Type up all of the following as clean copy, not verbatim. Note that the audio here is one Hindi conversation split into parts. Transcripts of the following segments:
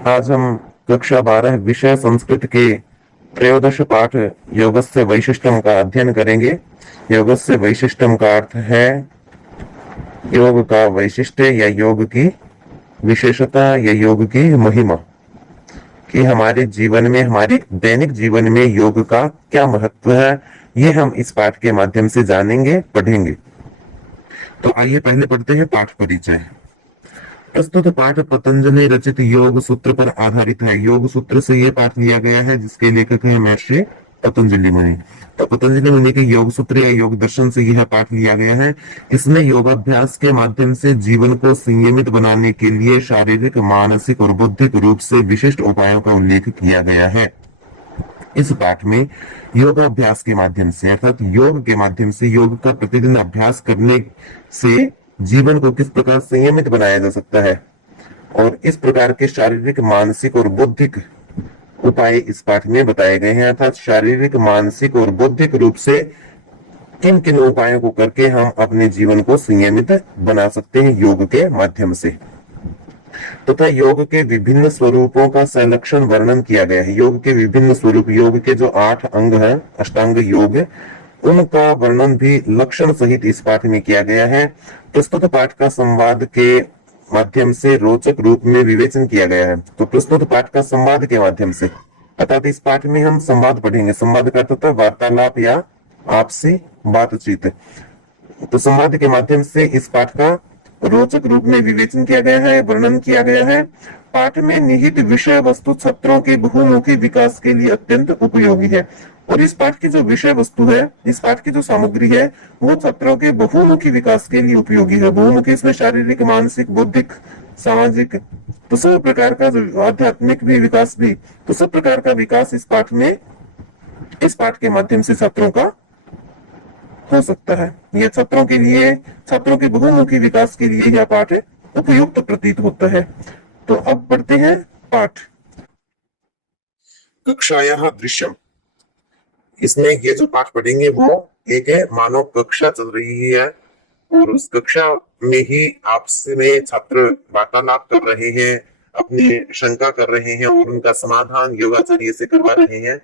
आज हम कक्षा 12 विषय संस्कृत के त्रयोदश पाठ योगस्य वैशिष्ट्यम का अध्ययन करेंगे। योगस्य वैशिष्ट्यम का अर्थ है योग का वैशिष्ट्य या योग की विशेषता या योग की महिमा, कि हमारे जीवन में, हमारे दैनिक जीवन में योग का क्या महत्व है, ये हम इस पाठ के माध्यम से जानेंगे, पढ़ेंगे। तो आइए पहले पढ़ते हैं पाठ परिचय। प्रस्तुत पाठ पतंजलि रचित योग सूत्र पर आधारित है। योग सूत्र से यह पाठ लिया गया है जिसके लेखक है महर्षि पतंजलि मुनि। तो पतंजलि मुनि के योग सूत्र या योग दर्शन से यह पाठ लिया गया है। इसमें योगाभ्यास के माध्यम से जीवन को संयमित बनाने के लिए शारीरिक, मानसिक और बौद्धिक रूप से विशिष्ट उपायों का उल्लेख किया गया है। इस पाठ में योगाभ्यास के माध्यम से अर्थात योग के माध्यम से योग का प्रतिदिन अभ्यास करने से जीवन को किस प्रकार संयमित बनाया जा सकता है और इस प्रकार के शारीरिक, मानसिक और बौद्धिक उपाय इस पाठ में बताए गए हैं। अर्थात शारीरिक, मानसिक और बौद्धिक रूप से किन किन उपायों को करके हम अपने जीवन को संयमित बना सकते हैं योग के माध्यम से, तथा योग के विभिन्न स्वरूपों का संलक्षण वर्णन किया गया है। योग के विभिन्न स्वरूप, योग के जो 8 अंग हैं, अष्टांग योग, उनका वर्णन भी लक्षण सहित इस पाठ में किया गया है। प्रस्तुत पाठ का संवाद के माध्यम से रोचक रूप में विवेचन किया गया है। तो प्रस्तुत पाठ का संवाद के माध्यम से अर्थात इस पाठ में हम संवाद पढ़ेंगे। संवाद का अर्थ वार्तालाप या आपसी बातचीत। तो संवाद के माध्यम से इस पाठ का रोचक रूप में विवेचन किया गया है, वर्णन किया गया है। पाठ में निहित विषय वस्तु छात्रों के बहुमुखी विकास के लिए अत्यंत उपयोगी है। और इस पाठ की जो विषय वस्तु है, इस पाठ की जो सामग्री है, वो छात्रों के बहुमुखी विकास के लिए उपयोगी है। बहुमुखी इसमें शारीरिक, मानसिक, बौद्धिक, सामाजिक, तो सब प्रकार का जो आध्यात्मिक भी विकास भी, तो सब प्रकार का विकास इस पाठ में, इस पाठ के माध्यम से छात्रों का हो सकता है। यह छात्रों के लिए, छात्रों के बहुमुखी विकास के लिए यह पाठ उपयुक्त प्रतीत होता है। तो अब पढ़ते हैं पाठ। कक्षायाः दृश्यम। इसमें ये जो पाठ पढ़ेंगे वो एक है, मानो कक्षा चल रही है और उस कक्षा में ही आपस में छात्र वार्तालाप कर रहे हैं, अपनी शंका कर रहे हैं और उनका समाधान योगाचार्य से करवा रहे हैं।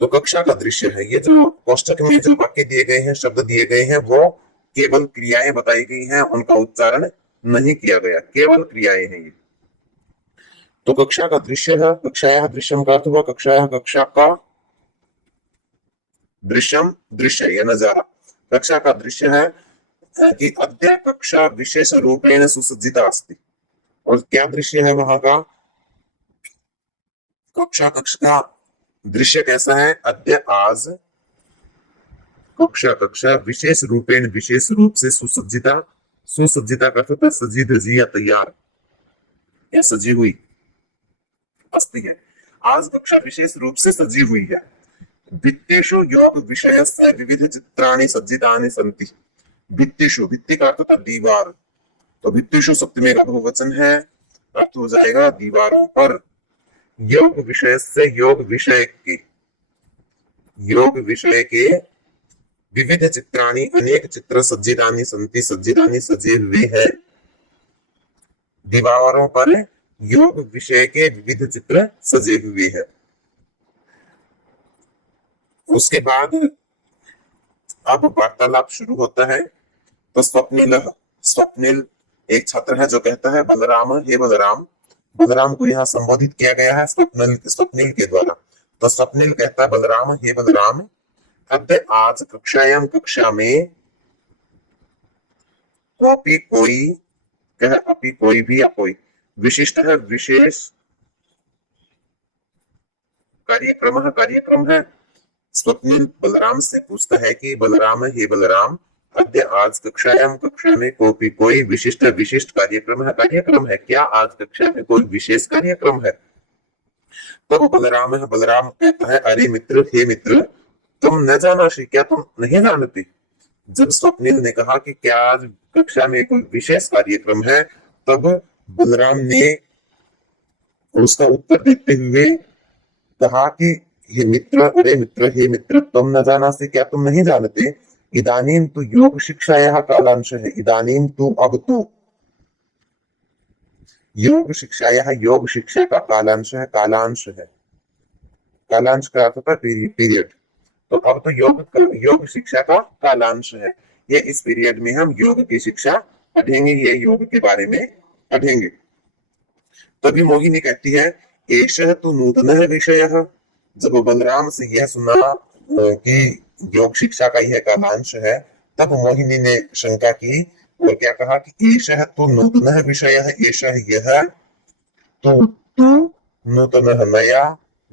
तो कक्षा का दृश्य है। ये जो कोष्टक में जो वाक्य दिए गए हैं, शब्द दिए गए हैं, वो केवल क्रियाएं बताई गई हैं, उनका उच्चारण नहीं किया गया, केवल क्रियाएं हैं ये। तो कक्षा का दृश्य है। कक्षाया दृश्यम का अर्थ हुआ कक्षाया, कक्षा का, दृश्यम दृश्य या नजारा। कक्षा का दृश्य है कि अद्य कक्षा विशेष रूपेण सुसज्जिता अस्ति। और क्या दृश्य है वहां का? कक्ष का दृश्य कैसा है? अद्य, आज, कक्षा विशेष रूपेण, विशेष रूप से सुसज्जिता। सुसज्जिता का अर्थ है सजी धजी या तैयार या सजी हुई अस्ति है। आज कक्षा विशेष रूप से सजी हुई है। भित्तिषु योग विषयस्य विविध चित्राणि सज्जितानि सन्ति। भित्तिषु, भित्ति का अर्थ था दीवार, तो भित्तिषु सप्तमी का बहुवचन है, अर्थ हो जाएगा दीवारों पर। योग विषय से, योग विषय के, योग विषय के विविध चित्राणि, अनेक चित्र सज्जितानि सन्ति, सज्जितानि सजे हुए हैं। दीवारों पर योग विषय के विविध चित्र सजे हुए हैं। उसके बाद अब वार्तालाप शुरू होता है। तो स्वप्निल, स्वप्निल एक छात्र है जो कहता है बलराम, हे बलराम। बलराम को यहाँ संबोधित किया गया है स्वप्निल, स्वप्निल के द्वारा। तो स्वप्निल कहता है बलराम, हे बलराम, अद्य आज कक्षायाम, कक्षा में, कोई कोई, कह अपि कोई भी, या कोई विशिष्ट है, विशेष कार्यक्रम है, कार्यक्रम है। स्वप्निल बलराम से पूछता है कि बलराम, हे बलराम, अद्य आज कक्षायाम, कक्षा में कोई विशिष्ट, विशिष्ट कार्यक्रम है, कार्यक्रम है क्या? आज कक्षा में कोई विशेष कार्यक्रम है? तब बलराम है, बलराम कहता है अरे मित्र, हे मित्र, तुम न जानासी, क्या तुम नहीं जानते? जब स्वप्निल ने कहा कि क्या आज कक्षा में कोई विशेष कार्यक्रम है, तब बलराम ने उसका उत्तर देते हुए कहा कि हे मित्र, अरे मित्र, हे मित्र, तुम न जाना से, क्या तुम नहीं जानते? इदानीं तु योग शिक्षायाः कालांश है। इदानीं तु, अब तू, योग शिक्षा, यह योग शिक्षा का कालांश है, कालांश है। कालांश का अर्थ होता है पीरियड। तो अब तो योग शिक्षा का कालांश है। ये इस पीरियड में हम योग की शिक्षा पढ़ेंगे, ये योग के बारे में पढ़ेंगे। तभी मोहिनी कहती है एषः तु नूतनः विषयः। जब बलराम से यह सुना कि योग शिक्षा का यह कालांश है, तब मोहिनी ने शंका की और क्या कहा कि एषः तु नूतनः विषयः, एषः यह, तु नूतनः नया,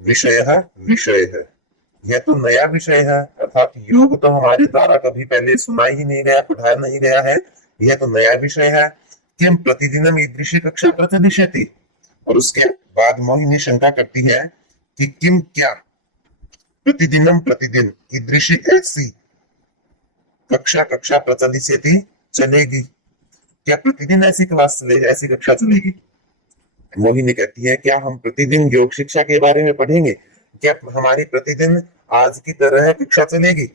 विषयः विषय है, यह तो नया विषय है। अर्थात योग तो हमारे द्वारा कभी पहले सुना ही नहीं गया, पढ़ाया नहीं गया है, यह तो नया विषय है। किम प्रतिदिनम ईदृशी कक्षा प्रचलिष्यति। और उसके बाद मोहिनी शंका करती है कि किम क्या, प्रतिदिनम प्रतिदिन, ईदृशी ऐसी, कक्षा कक्षा प्रचलिष्यति चलेगी, क्या प्रतिदिन ऐसी क्लास चलेगी, ऐसी कक्षा चलेगी। मोहिनी कहती है क्या हम प्रतिदिन योग शिक्षा के बारे में पढ़ेंगे, क्या हमारी प्रतिदिन आज की तरह कक्षा चलेगी।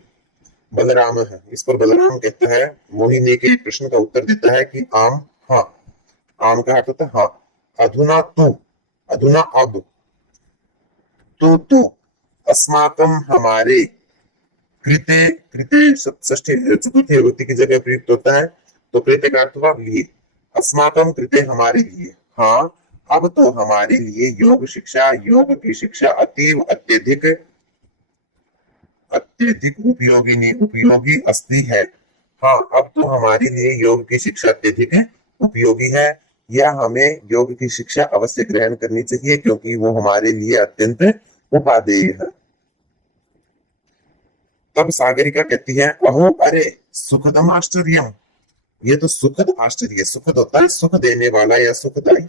बलराम है, इस पर बलराम कहता है, मोहिनी के प्रश्न का उत्तर देता है कि आम, हाँ। आम का अर्थ होता है हाँ। अधुना तू, अधुना अब, तू अस्माकम हमारे, कृते, कृते षष्ठी चतुर्थी विभक्ति की जगह प्रयुक्त होता है, तो कृते का अर्थ हुआ लिए। अस्माकम कृते हमारे लिए, हाँ अब तो हमारे लिए योग शिक्षा, योग की शिक्षा अतीव अत्यधिक, अत्यधिक उपयोगी उपयोगी अस्ति है। हाँ अब तो हमारे लिए योग की शिक्षा अत्यधिक उपयोगी है। यह हमें योग की शिक्षा अवश्य ग्रहण करनी चाहिए क्योंकि वो हमारे लिए अत्यंत उपादेय है। तब सागरिका कहती है अहो अरे सुखदम आश्चर्यम, ये तो सुखद आश्चर्य, सुखद होता है सुख देने वाला या सुखदायी।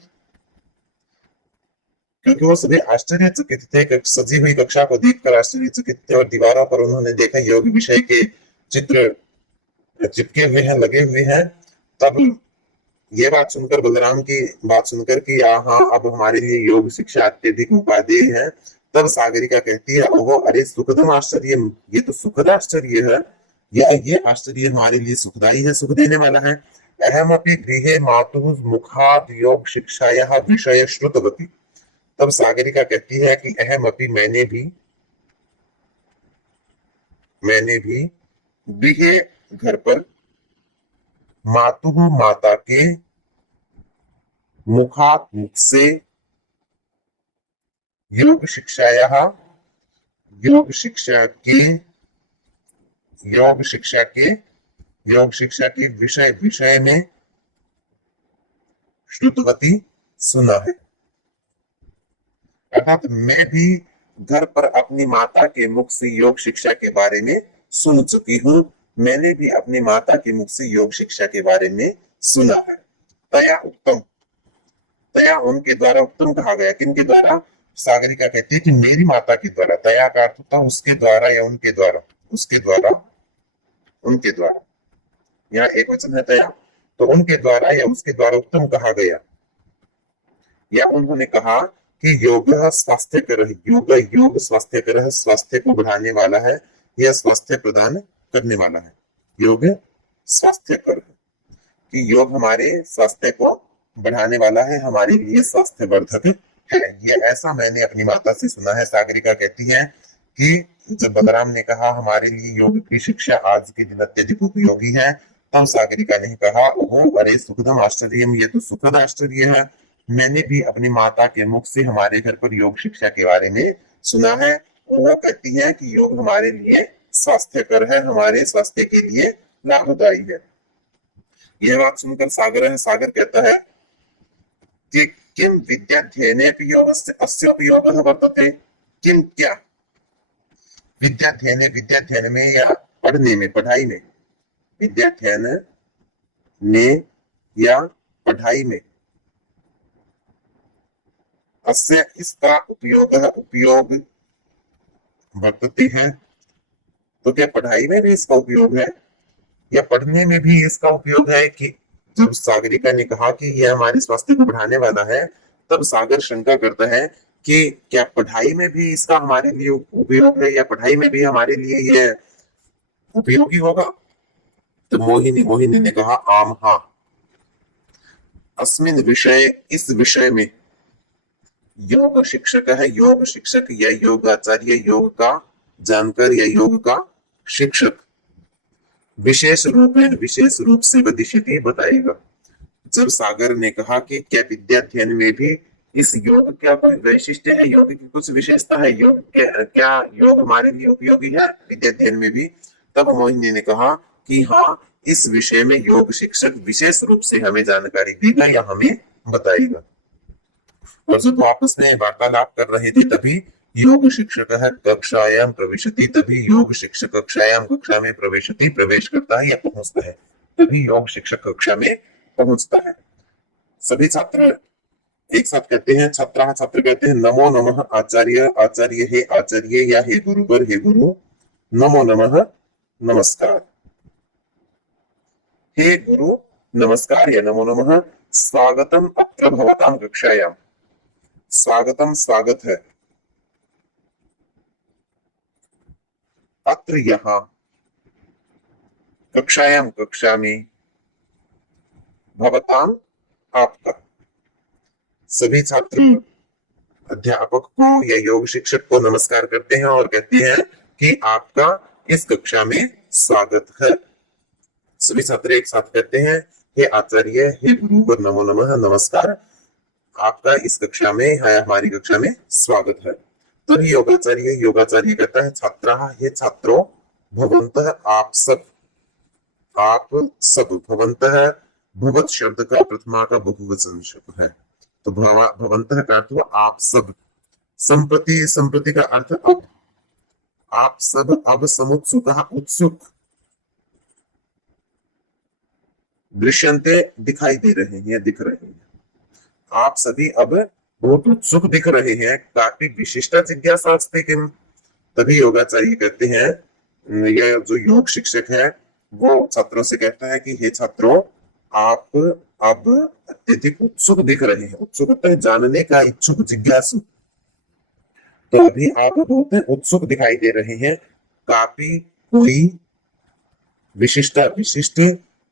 क्योंकि वो सभी आश्चर्यचकित थे, सजी हुई कक्षा को देखकर आश्चर्यचकित थे और दीवारों पर उन्होंने देखा योग विषय के चित्र चिपके हुए हैं, लगे हुए हैं। तब ये बात सुनकर, बलराम की बात सुनकर कि हाँ अब हमारे लिए योग शिक्षा अत्यधिक उपादेय है, तब सागरिका कहती है ओहो अरे सुखदम आश्चर्य, ये तो सुखद आश्चर्य है, ये आश्चर्य हमारे लिए सुखदायी है, सुख देने वाला है। अहमपि गृहे मातुः मुखात् योग शिक्षायाः विषय श्रुतवती। तब सागरिका कहती है कि अहमपि मैंने भी गृहे घर पर, मातुः माता के, मुखात मुख से, योग शिक्षायाः योग शिक्षा के, योग शिक्षा के, योग शिक्षा के विषय विषय में श्रुतवती सुना है। अर्थात मैं भी घर पर अपनी माता के मुख से योग शिक्षा के बारे में सुन चुकी हूँ, मैंने भी अपनी माता के मुख से योग शिक्षा के बारे में सुना है। तया उत्तम, तया उनके द्वारा उत्तम कहा गया, किनके द्वारा। सागरिका कहती है कि मेरी माता के द्वारा। तया का अर्थ होता है उसके द्वारा या उनके द्वारा, उसके द्वारा, उनके द्वारा, यहाँ एक वचन है तया, तो उनके द्वारा या उसके द्वारा उत्तम कहा गया। या उन्होंने कहा कि योग स्वास्थ्य कर, योग स्वास्थ्य कर, स्वास्थ्य को बढ़ाने वाला है, यह स्वास्थ्य प्रदान करने वाला है। योग स्वास्थ्य कर, कि योग हमारे स्वास्थ्य को बढ़ाने वाला है, हमारे लिए स्वास्थ्य वर्धक है। ये ऐसा मैंने अपनी माता से सुना है। सागरिका कहती है कि जब बलराम ने कहा हमारे लिए योग की शिक्षा आज के दिन अत्यधिक उपयोगी है, तब सागरिका ने कहा ओह अरे सुखदम आश्चर्य, ये तो सुखद आश्चर्य है, मैंने भी अपनी माता के मुख से हमारे घर पर योग शिक्षा के बारे में सुना है। वो कहती है कि योग हमारे लिए स्वास्थ्यकर है, हमारे स्वास्थ्य के लिए लाभदायी है। यह बात सुनकर सागर कहता है कि किम विद्याध्ययनेपि योगस्य अस्योपि योगः वर्तते। किम क्या, विद्याध्ययन में या पढ़ने में, पढ़ाई में, विद्याध्ययन में या पढ़ाई में, अस्य इसका उपयोग वर्तते हैं। तो क्या पढ़ाई में भी इसका उपयोग है या पढ़ने में भी इसका उपयोग है। कि जब सागरिका ने कहा कि यह हमारे स्वास्थ्य को बढ़ाने वाला है, तब सागर शंका करता है कि क्या पढ़ाई में भी इसका हमारे लिए उपयोग है या पढ़ाई में भी हमारे लिए यह उपयोगी होगा। तो मोहिनी ने कहा आम हाँ। अस्मिन विषय, इस विषय में, योग शिक्षक है, योग शिक्षक या योगाचार्य, योग का जानकर या योग का शिक्षक, विशेष रूप है, विशेष रूप से वदिष्यति बताएगा। जब सागर ने कहा कि क्या विद्याध्ययन में भी इस योग क्या कोई वैशिष्ट्य है, योग की कुछ विशेषता है, योग क्या योग हमारे लिए उपयोगी है विद्याध्ययन में भी, तब मोहिनी ने कहा कि हाँ, इस विषय में योग शिक्षक विशेष रूप से हमें जानकारी देगा या हमें बताएगा। और जब आपस में वार्तालाप कर रहे थे तभी योग शिक्षक है कक्षायाम प्रविशति, तभी योग शिक्षक कक्षायाम, कक्षा में प्रवेशति, प्रवेश करता है या पहुंचता है, तभी योग शिक्षक कक्षा में पहुंचता है। सभी छात्र एक साथ कहते हैं, छात्र छात्र कहते हैं नमो नमः आचार्य, आचार्य हे आचार्य या हे गुरुवर, हे गुरु, नमो नमः नमस्कार, हे गुरु नमस्कार या नमो नमः, स्वागतम अत्र भवतां कक्षायाम, स्वागतम स्वागत है, अत्र यहाँ, कक्षायाम कक्षा में, भवताम आपका। सभी छात्र अध्यापक को या योग शिक्षक को नमस्कार करते हैं और कहते हैं कि आपका इस कक्षा में स्वागत है। सभी छात्र एक साथ कहते हैं, हे आचार्य, हे गुरु, नमो नमः नमस्कार, आपका इस कक्षा में है, हमारी कक्षा में स्वागत है। तो योगाचार्य, योगाचार्य कहता है छात्रा, हे छात्रों, भवन्तः आप सब, आप सब, भवन्तः भवत शब्द का प्रथमा का बहुवचन शब्द है, तो भवन्तः का अर्थ हुआ आप सब, संप्रति, संप्रति का अर्थ अब, आप सब अब समुत्सुक, उत्सुक, दृश्यन्ते दिखाई दे रहे हैं या दिख रहे हैं, आप सभी अब बहुत उत्सुक दिख रहे हैं, काफी विशिष्ट जिज्ञासा अस्ति किम, तभी योगाचार्य कहते हैं, यह जो योग शिक्षक है वो छात्रों से कहता है कि हे छात्रों, आप अब अत्यधिक उत्सुक दिख रहे हैं, उत्सुक होता है जानने का, इच्छुक, जिज्ञासु, तो अभी आप बहुत उत्सुक दिखाई दे रहे हैं, काफी कोई विशिष्ट, विशिष्ट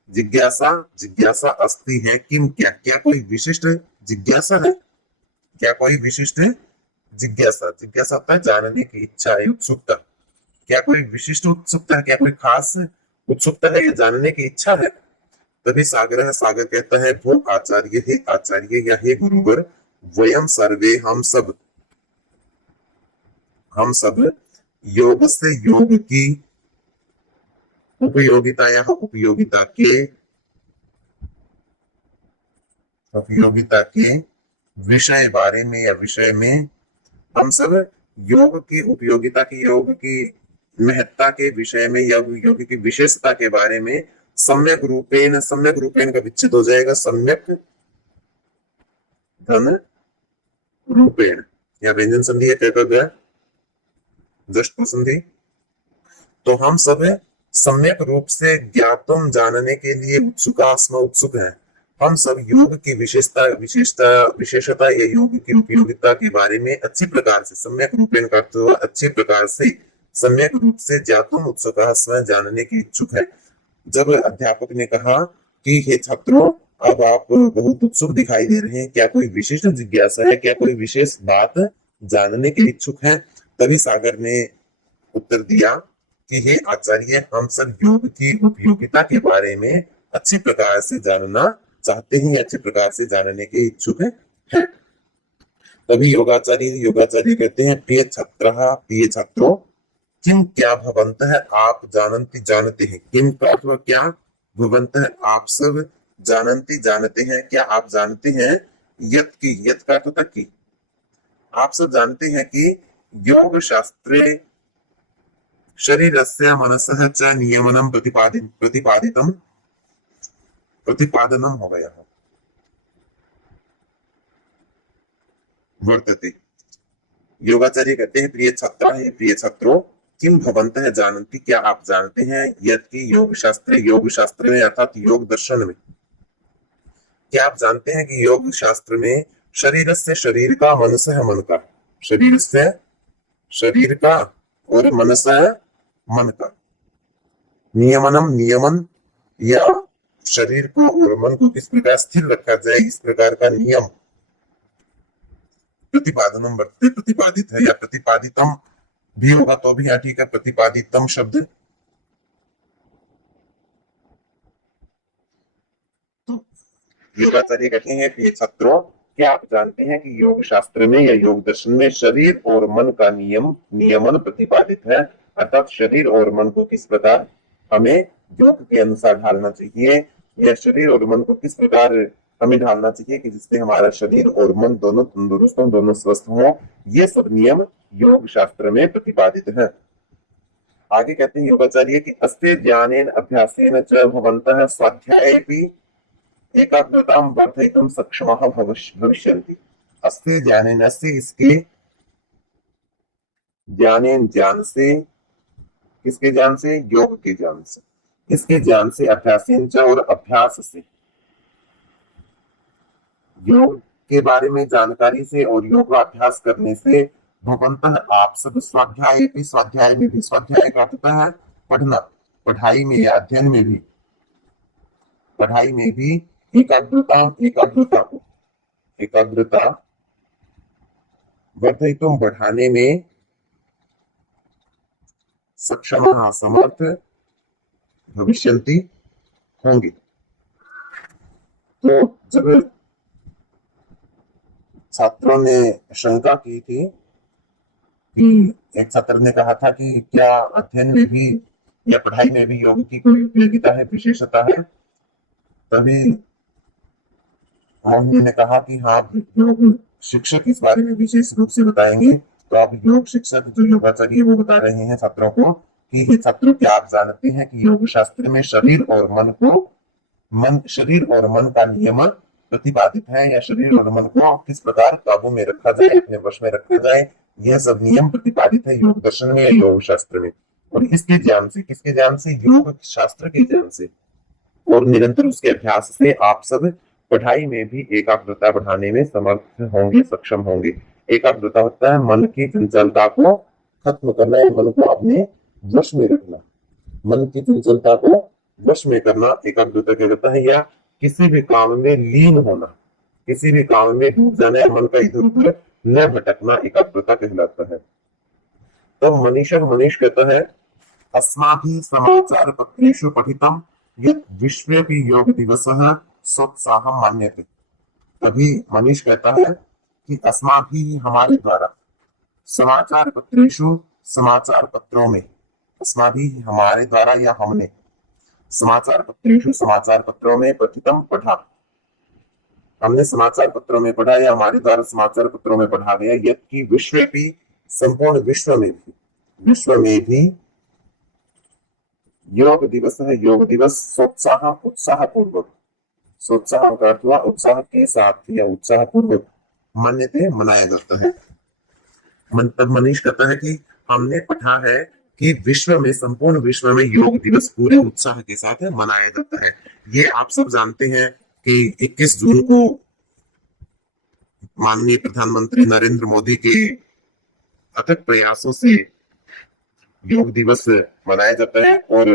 जिज्ञासा, जिज्ञासा अस्ति है किम, क्या क्या कोई विशिष्ट जिज्ञासा है, क्या कोई विशिष्ट जिज्ञासा, जिज्ञासा होता है जानने की इच्छा है, उत्सुकता, क्या कोई विशिष्ट उत्सुकता है, क्या कोई खास उत्सुकता है या जानने की इच्छा है। तभी सागर है, सागर कहता है वो आचार्य, हे आचार्य या हे गुरुवर, वयम सर्वे, हम सब, हम सब योग से, योग की उपयोगिता या उपयोगिता के, उपयोगिता के विषय बारे में या विषय में, हम सब योग की उपयोगिता की, योग की महत्ता के विषय में या योग की विशेषता के बारे में सम्यक रूपेण, सम्यक रूपेण का विच्छेद हो जाएगा, सम्यक धन रूपेण, या व्यंजन संधि है, क्या गया दृष्ट संधि, तो हम सब सम्यक रूप से ज्ञातुम, जानने के लिए उत्सुकास्म, उत्सुक है, हम सब योग की विशेषता, विशेषता या योग की उपयोगिता के बारे में अच्छी प्रकार से, सम्यक रूपेण का अर्थ हुआ अच्छी प्रकार से, सम्यक रूप से ज्ञातुम उत्सुकास्म, जानने के इच्छुक है। जब अध्यापक ने कहा कि हे छात्रों, अब आप बहुत उत्सुक दिखाई दे रहे हैं, क्या कोई विशिष्ट जिज्ञासा है, क्या कोई विशेष बात जानने के इच्छुक है, तभी सागर ने उत्तर दिया कि हे आचार्य, हम सब योग की उपयोगिता के बारे में अच्छी प्रकार से जानना चाहते हैं, अच्छे प्रकार से जानने के इच्छुक है। तभी योगाचार्य, योगाचार्य कहते हैं प्रिय छात्र, प्रिय छात्रों, किम क्या भवन्तः आप जानन्ति, जानते हैं, किम का अर्थ क्या, भवन्तः आप सब, जानन्ति जानते हैं, क्या आप जानते हैं, यत् की, यत् का अर्थ की, आप सब जानते हैं कि योग शास्त्रे शरीरस्य मनसः च नियमनं प्रतिपादितं, प्रतिपादनम हो गया है, वर्तते। योगाचार्य कहते हैं प्रिय छात्र, हे प्रिय छात्रों, किम भवन्तः जानन्ति, क्या आप जानते हैं, यत् की योग शास्त्र, योग शास्त्र में अर्थात योग दर्शन में, क्या आप जानते हैं कि योग शास्त्र में शरीर से, शरीर का, मनसः मन का, शरीर से शरीर का और मनसः मन का, नियमनम नियमन या शरीर को और मन को किस प्रकार स्थिर रखा जाए, इस प्रकार का नियम प्रतिपादनम वर्तते। प्रतिपादित है या प्रतिपादितम भी होगा तो भी यहाँ ठीक है, प्रतिपादितम शब्द। तो योगाचार्य कहते हैं कि छात्रों, क्या आप जानते हैं कि योग शास्त्र में या योग दर्शन में शरीर और मन का नियमन प्रतिपादित है। अर्थात शरीर और मन को किस प्रकार हमें योग के अनुसार ढालना चाहिए, या शरीर और मन को किस प्रकार हमें ढालना चाहिए कि जिससे हमारा शरीर और मन दोनों तंदुरुस्त हो, दोनों स्वस्थ हो। ये सब नियम योग शास्त्र में प्रतिपादित है। आगे कहते हैं योगाचार्य कि अस्ते ज्ञानेन अभ्यासेन च भवन्तः स्वाध्यायेऽपि एकाग्रतां वर्धयितुं सक्षमाः भविष्यन्ति। अस्ते ज्ञानेन, अस्ते इसके, ज्ञानेन ज्ञान से, किसके ज्ञान से, योग के ज्ञान से, इसके ज्ञान से, अभ्यासेन च और अभ्यास से, योग के बारे में जानकारी से और योग का अभ्यास करने से, भवन्तः आप सब, स्वाध्याय भी, स्वाध्याय में भी, स्वाध्याय का अर्थ है पढ़ना, पढ़ाई में या अध्ययन में भी, पढ़ाई में भी एकाग्रता वर्धयितुं बढ़ाने में सक्षम, समर्थ भविष्यन्ति होंगे। तो जब छात्रों ने शंका की थी कि एक छात्र ने कहा था कि क्या अध्ययन में भी या पढ़ाई में भी योग की कोई उपयोगिता है, विशेषता है, तभी मोहिनी ने कहा कि हाँ, योग शिक्षक इस बारे में विशेष रूप से बताएंगे। तो अब योग शिक्षक जो योगाचार्य वो बता रहे हैं छात्रों को कि छात्रों, क्या आप जानते हैं कि योग शास्त्र में शरीर और मन का नियमन प्रतिपादित है, या शरीर और मन को किस प्रकार काबू में रखा जाए, अपने वश में रखा जाए, यह सब नियम प्रतिपादित है योग दर्शन में या योग शास्त्र में। और इसके ज्ञान से, किसके ज्ञान से, योग शास्त्र के ज्ञान से और निरंतर उसके अभ्यास से आप सब पढ़ाई में भी एकाग्रता बढ़ाने में समर्थ होंगे, सक्षम होंगे। एकाग्रता होता है मन की चंचलता को खत्म करना, मन को अपने वश में रखना, मन की चंचलता को वश में करना एकाग्रता कहलाता है, या किसी भी काम में लीन होना, किसी भी काम में डूब जाना, मन का इधर उधर न भटकना एकाग्रता कहलाता है। तो मनीष कहता है, अस्माभिः समाचार पत्रेषु पठितम् यत् विश्वेऽपि योग दिवसः सोत्साहं मान्यते। तभी मनीष कहता है कि अस्माभिः, हमारे द्वारा, समाचार पत्रेषु, समाचार पत्रों में, अस्माभिः हमारे द्वारा या हमने, समाचार पत्रेषु समाचार पत्रों में, पठितम पढ़ा, हमने समाचार पत्रों में पढ़ा या हमारे द्वारा समाचार पत्रों में पढ़ा गया, यत् कि विश्वेऽपि, संपूर्ण विश्व में भी योग दिवस है, योग दिवस सोत्साह, उत्साह पूर्वक, सोत्साह का अर्थ हुआ उत्साह के साथ या उत्साह पूर्वक मान्यते, मनाया जाता है। तब मनीष कहता है कि हमने पढ़ा है कि विश्व में, संपूर्ण विश्व में योग दिवस पूरे उत्साह के साथ मनाया जाता है। ये आप सब जानते हैं कि 21 जून को माननीय प्रधानमंत्री नरेंद्र मोदी के अथक प्रयासों से योग दिवस मनाया जाता है, और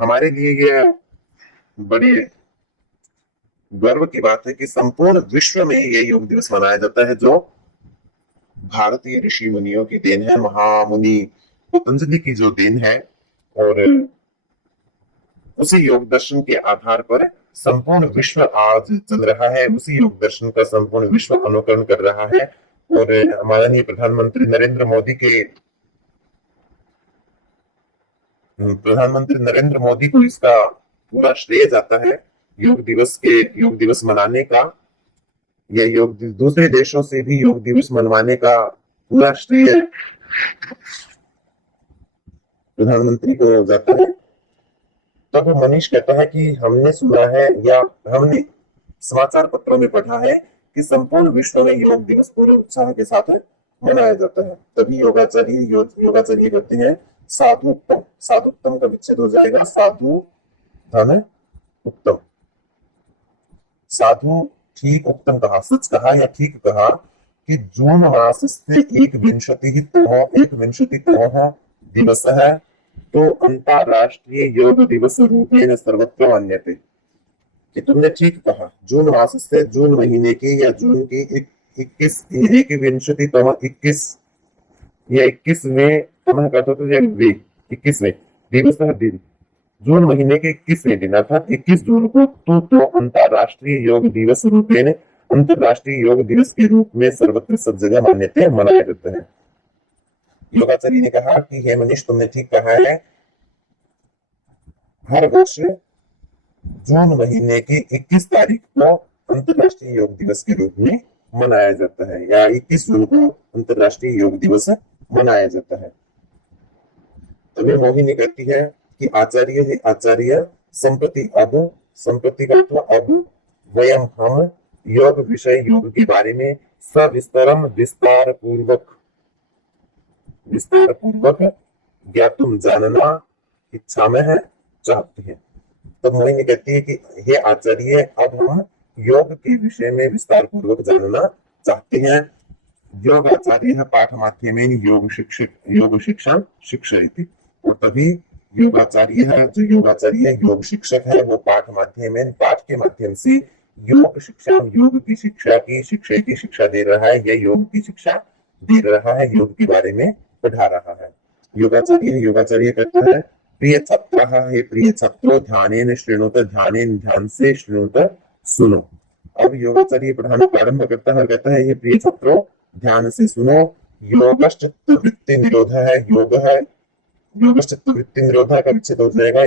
हमारे लिए यह बड़ी गर्व की बात है कि संपूर्ण विश्व में यह योग दिवस मनाया जाता है, जो भारतीय ऋषि मुनियों की देन है, महामुनि पतंजलि की जो देन है, और उसी योग दर्शन के आधार पर संपूर्ण विश्व आज चल रहा है, उसी योग दर्शन का संपूर्ण विश्व अनुकरण कर रहा है। और माननीय प्रधानमंत्री नरेंद्र मोदी को इसका पूरा श्रेय जाता है योग दिवस मनाने का, या योग दूसरे देशों से भी योग दिवस मनवाने का पूरा श्रेय प्रधानमंत्री को जाता है। तब मनीष कहता है कि हमने सुना है या हमने समाचार पत्रों में पढ़ा है कि संपूर्ण विश्व में योग दिवस पूरे उत्साह के साथ मनाया जाता है। तभी योगाचार्य करते हैं साधुत्तम का विच्छेद हो जाएगा, साधु धन उत्तम, साधु ठीक, उत्तम कहा, सच कहा या ठीक कहा कि जून मास से 21 दिवस है, तो अंतरराष्ट्रीय योग दिवस रूपेण सर्वत्र मान्यते। कि तुमने ठीक कहा, जून मास से जून महीने की या जून की 21 या 21वें करता था 21वें दिवस है दिन, जून महीने के 21वें दिन अर्थात 21 जून को तो अंतरराष्ट्रीय योग दिवस रूपेण अंतरराष्ट्रीय योग दिवस के रूप में सर्वत्र सब जगह मान्यता मनाया जाता है। योगाचार्य ने कहा कि हे मनीष तुमने ठीक कहा है, हर वर्ष जून महीने की 21 तारीख को अंतरराष्ट्रीय योग दिवस के रूप में मनाया जाता है या 21 जून को अंतरराष्ट्रीय योग दिवस मनाया जाता है। तभी मोहिनी कहती है कि आचार्य है आचार्य संप्रति का अब वयम हम योग विषय योग के बारे में सविस्तरम विस्तार पूर्वक ज्ञातुम जानना इच्छा में है चाहती है। तब मोहिनी कहती है कि हे आचार्य अब हम योग के विषय में विस्तार पूर्वक जानना चाहते हैं। योग आचार्य पाठ माध्यमेन योग शिक्षा शिक्षयति, और तभी योगाचार्य है जो योगाचार्य योग शिक्षक है वो पाठ के माध्यम से योग की शिक्षा की शिक्षा दे रहा है या योग की शिक्षा दे रहा है, योग के बारे में पढ़ा रहा है। योगाचार्य कहता है प्रिय छात्र हे प्रिय छात्रो ध्यानेन शृणुत ध्यान से श्रृणुत सुनो। अब योगाचार्य पढ़ाना प्रारंभ करता है और कहता है ये प्रिय छात्रों ध्यान से सुनो, योगश्चित्त वृत्ति निरोध है, योगश्चित्त वृत्ति निरोध का विच्छेद हो जाएगा,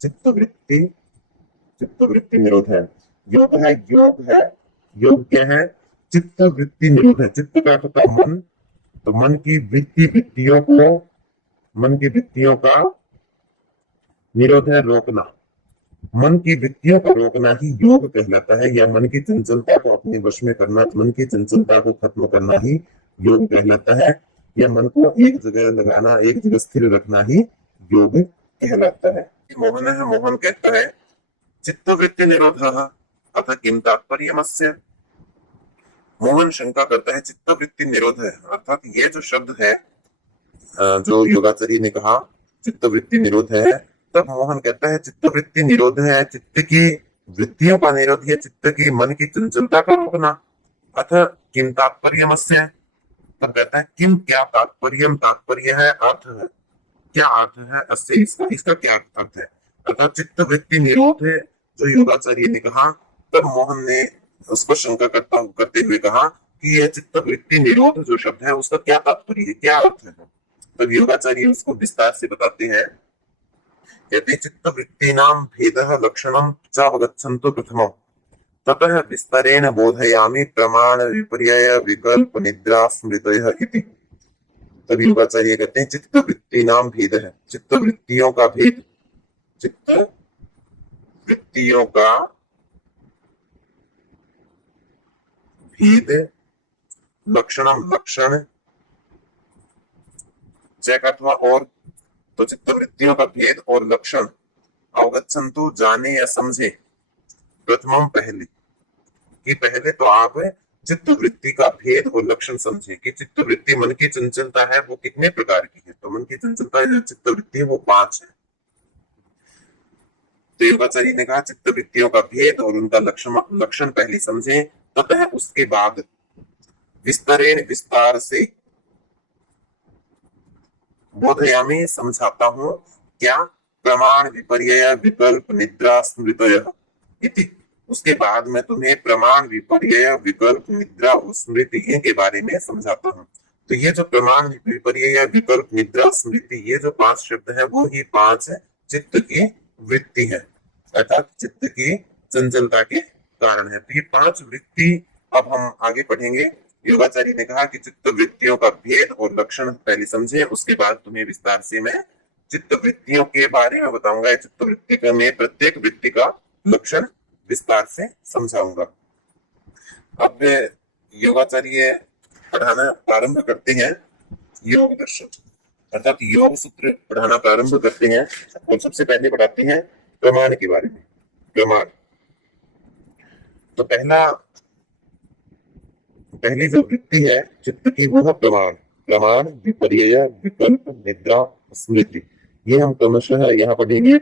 चित्त वृत्ति निरोध है, योग क्या है चित्त वृत्ति निरोध है। चित्त का अर्थ मन, तो मन की वृत्तियों का निरोध है, रोकना, मन की वृत्तियों को रोकना ही योग कहलाता है, या मन की चंचलता को अपने वश में करना, मन की चंचलता को खत्म करना ही योग कहलाता है, या मन को एक जगह लगाना, एक जगह स्थिर रखना ही योग कहलाता है। मोहन कहता है चित्तवृत्ति निरोध अथ किम तात्पर्यमस्य। मोहन शंका करता है चित्तवृत्ति निरोध है अर्थात ये जो शब्द है जो योगाचार्य ने कहा चित्तवृत्ति निरोध है, तब मोहन कहता है चित्तवृत्ति निरोध है चित्त की वृत्तियों का निरोध है, चित्त की मन की चंचलता का रोकना। अथ किम तात्पर्यमस्य, तब कहता है किम क्या तात्पर्य है अर्थ है, क्या अर्थ है अस्य इसका क्या अर्थ है, अर्थात चित्त वृत्ति निरोध है जो योगाचार्य ने कहा। तब मोहन ने उसको शंका करते हुए कहा कि यह चित्त वृत्ति निरोध जो शब्द है उसका क्या तात्पर्य है, क्या अर्थ है। तब योगाचार्य उसको विस्तार से बताते हैं, कहते चित्त वृत्ति नाम भेदः लक्षणम च अवगच्छन्तु प्रथमम् ततः विस्तरेण बोधयामि प्रमाण विपर्यय विकल्प निद्रा स्मृतयः इति। तब योगाचार्य कहते हैं चित्त वृत्ति नाम भेद है, चित्त वृत्तियों का भेद, चित्त वृत्तियों का भेद, लक्षणम लक्षण, चेक अथवा और, तो चित्त वृत्तियों का भेद और लक्षण अवगच्छन्तु जाने या समझे, प्रथमम पहले, कि पहले तो आप चित्त वृत्ति का भेद और लक्षण समझे कि चित्त वृत्ति मन की चंचलता है वो कितने प्रकार की है। तो मन की चंचलता है चित्त वृत्ति वो 5 है। तो योगाचार्य ने कहा चित्त वृत्तियों का भेद और उनका लक्षण पहले समझे, तब उसके बाद विस्तार से बोधयामि समझाता हूं, क्या प्रमाण विपर्यय विकल्प निद्रा स्मृतयः इति। उसके बाद मैं तुम्हें प्रमाण विपर्यय विकल्प निद्रा और स्मृति के बारे में समझाता हूँ। तो ये जो प्रमाण विपर्यय विकल्प निद्रा स्मृति ये जो 5 शब्द है वो ही 5 चित्त की वृत्ति है अर्थात चित्त की चंचलता के कारण है। तो ये 5 वृत्ति अब हम आगे पढ़ेंगे। योगाचार्य ने कहा कि चित्त वृत्तियों का भेद और लक्षण पहले समझे, उसके बाद तुम्हें विस्तार से मैं चित्त वृत्तियों के बारे में बताऊंगा। चित्त वृत्ति में प्रत्येक वृत्ति का लक्षण विस्तार से समझाऊंगा। अब योगाचार्य पढ़ाना प्रारंभ करते हैं योग दर्शन अर्थात योग सूत्र पढ़ाना प्रारंभ करते हैं और सबसे पहले पढ़ाते हैं प्रमाण के बारे में। प्रमाण तो पहली जो वृत्ति है चित्त की वह प्रमाण विपर्यय विकल्प निद्रा स्मृति, ये हम क्रमशः यहाँ पढ़ेंगे।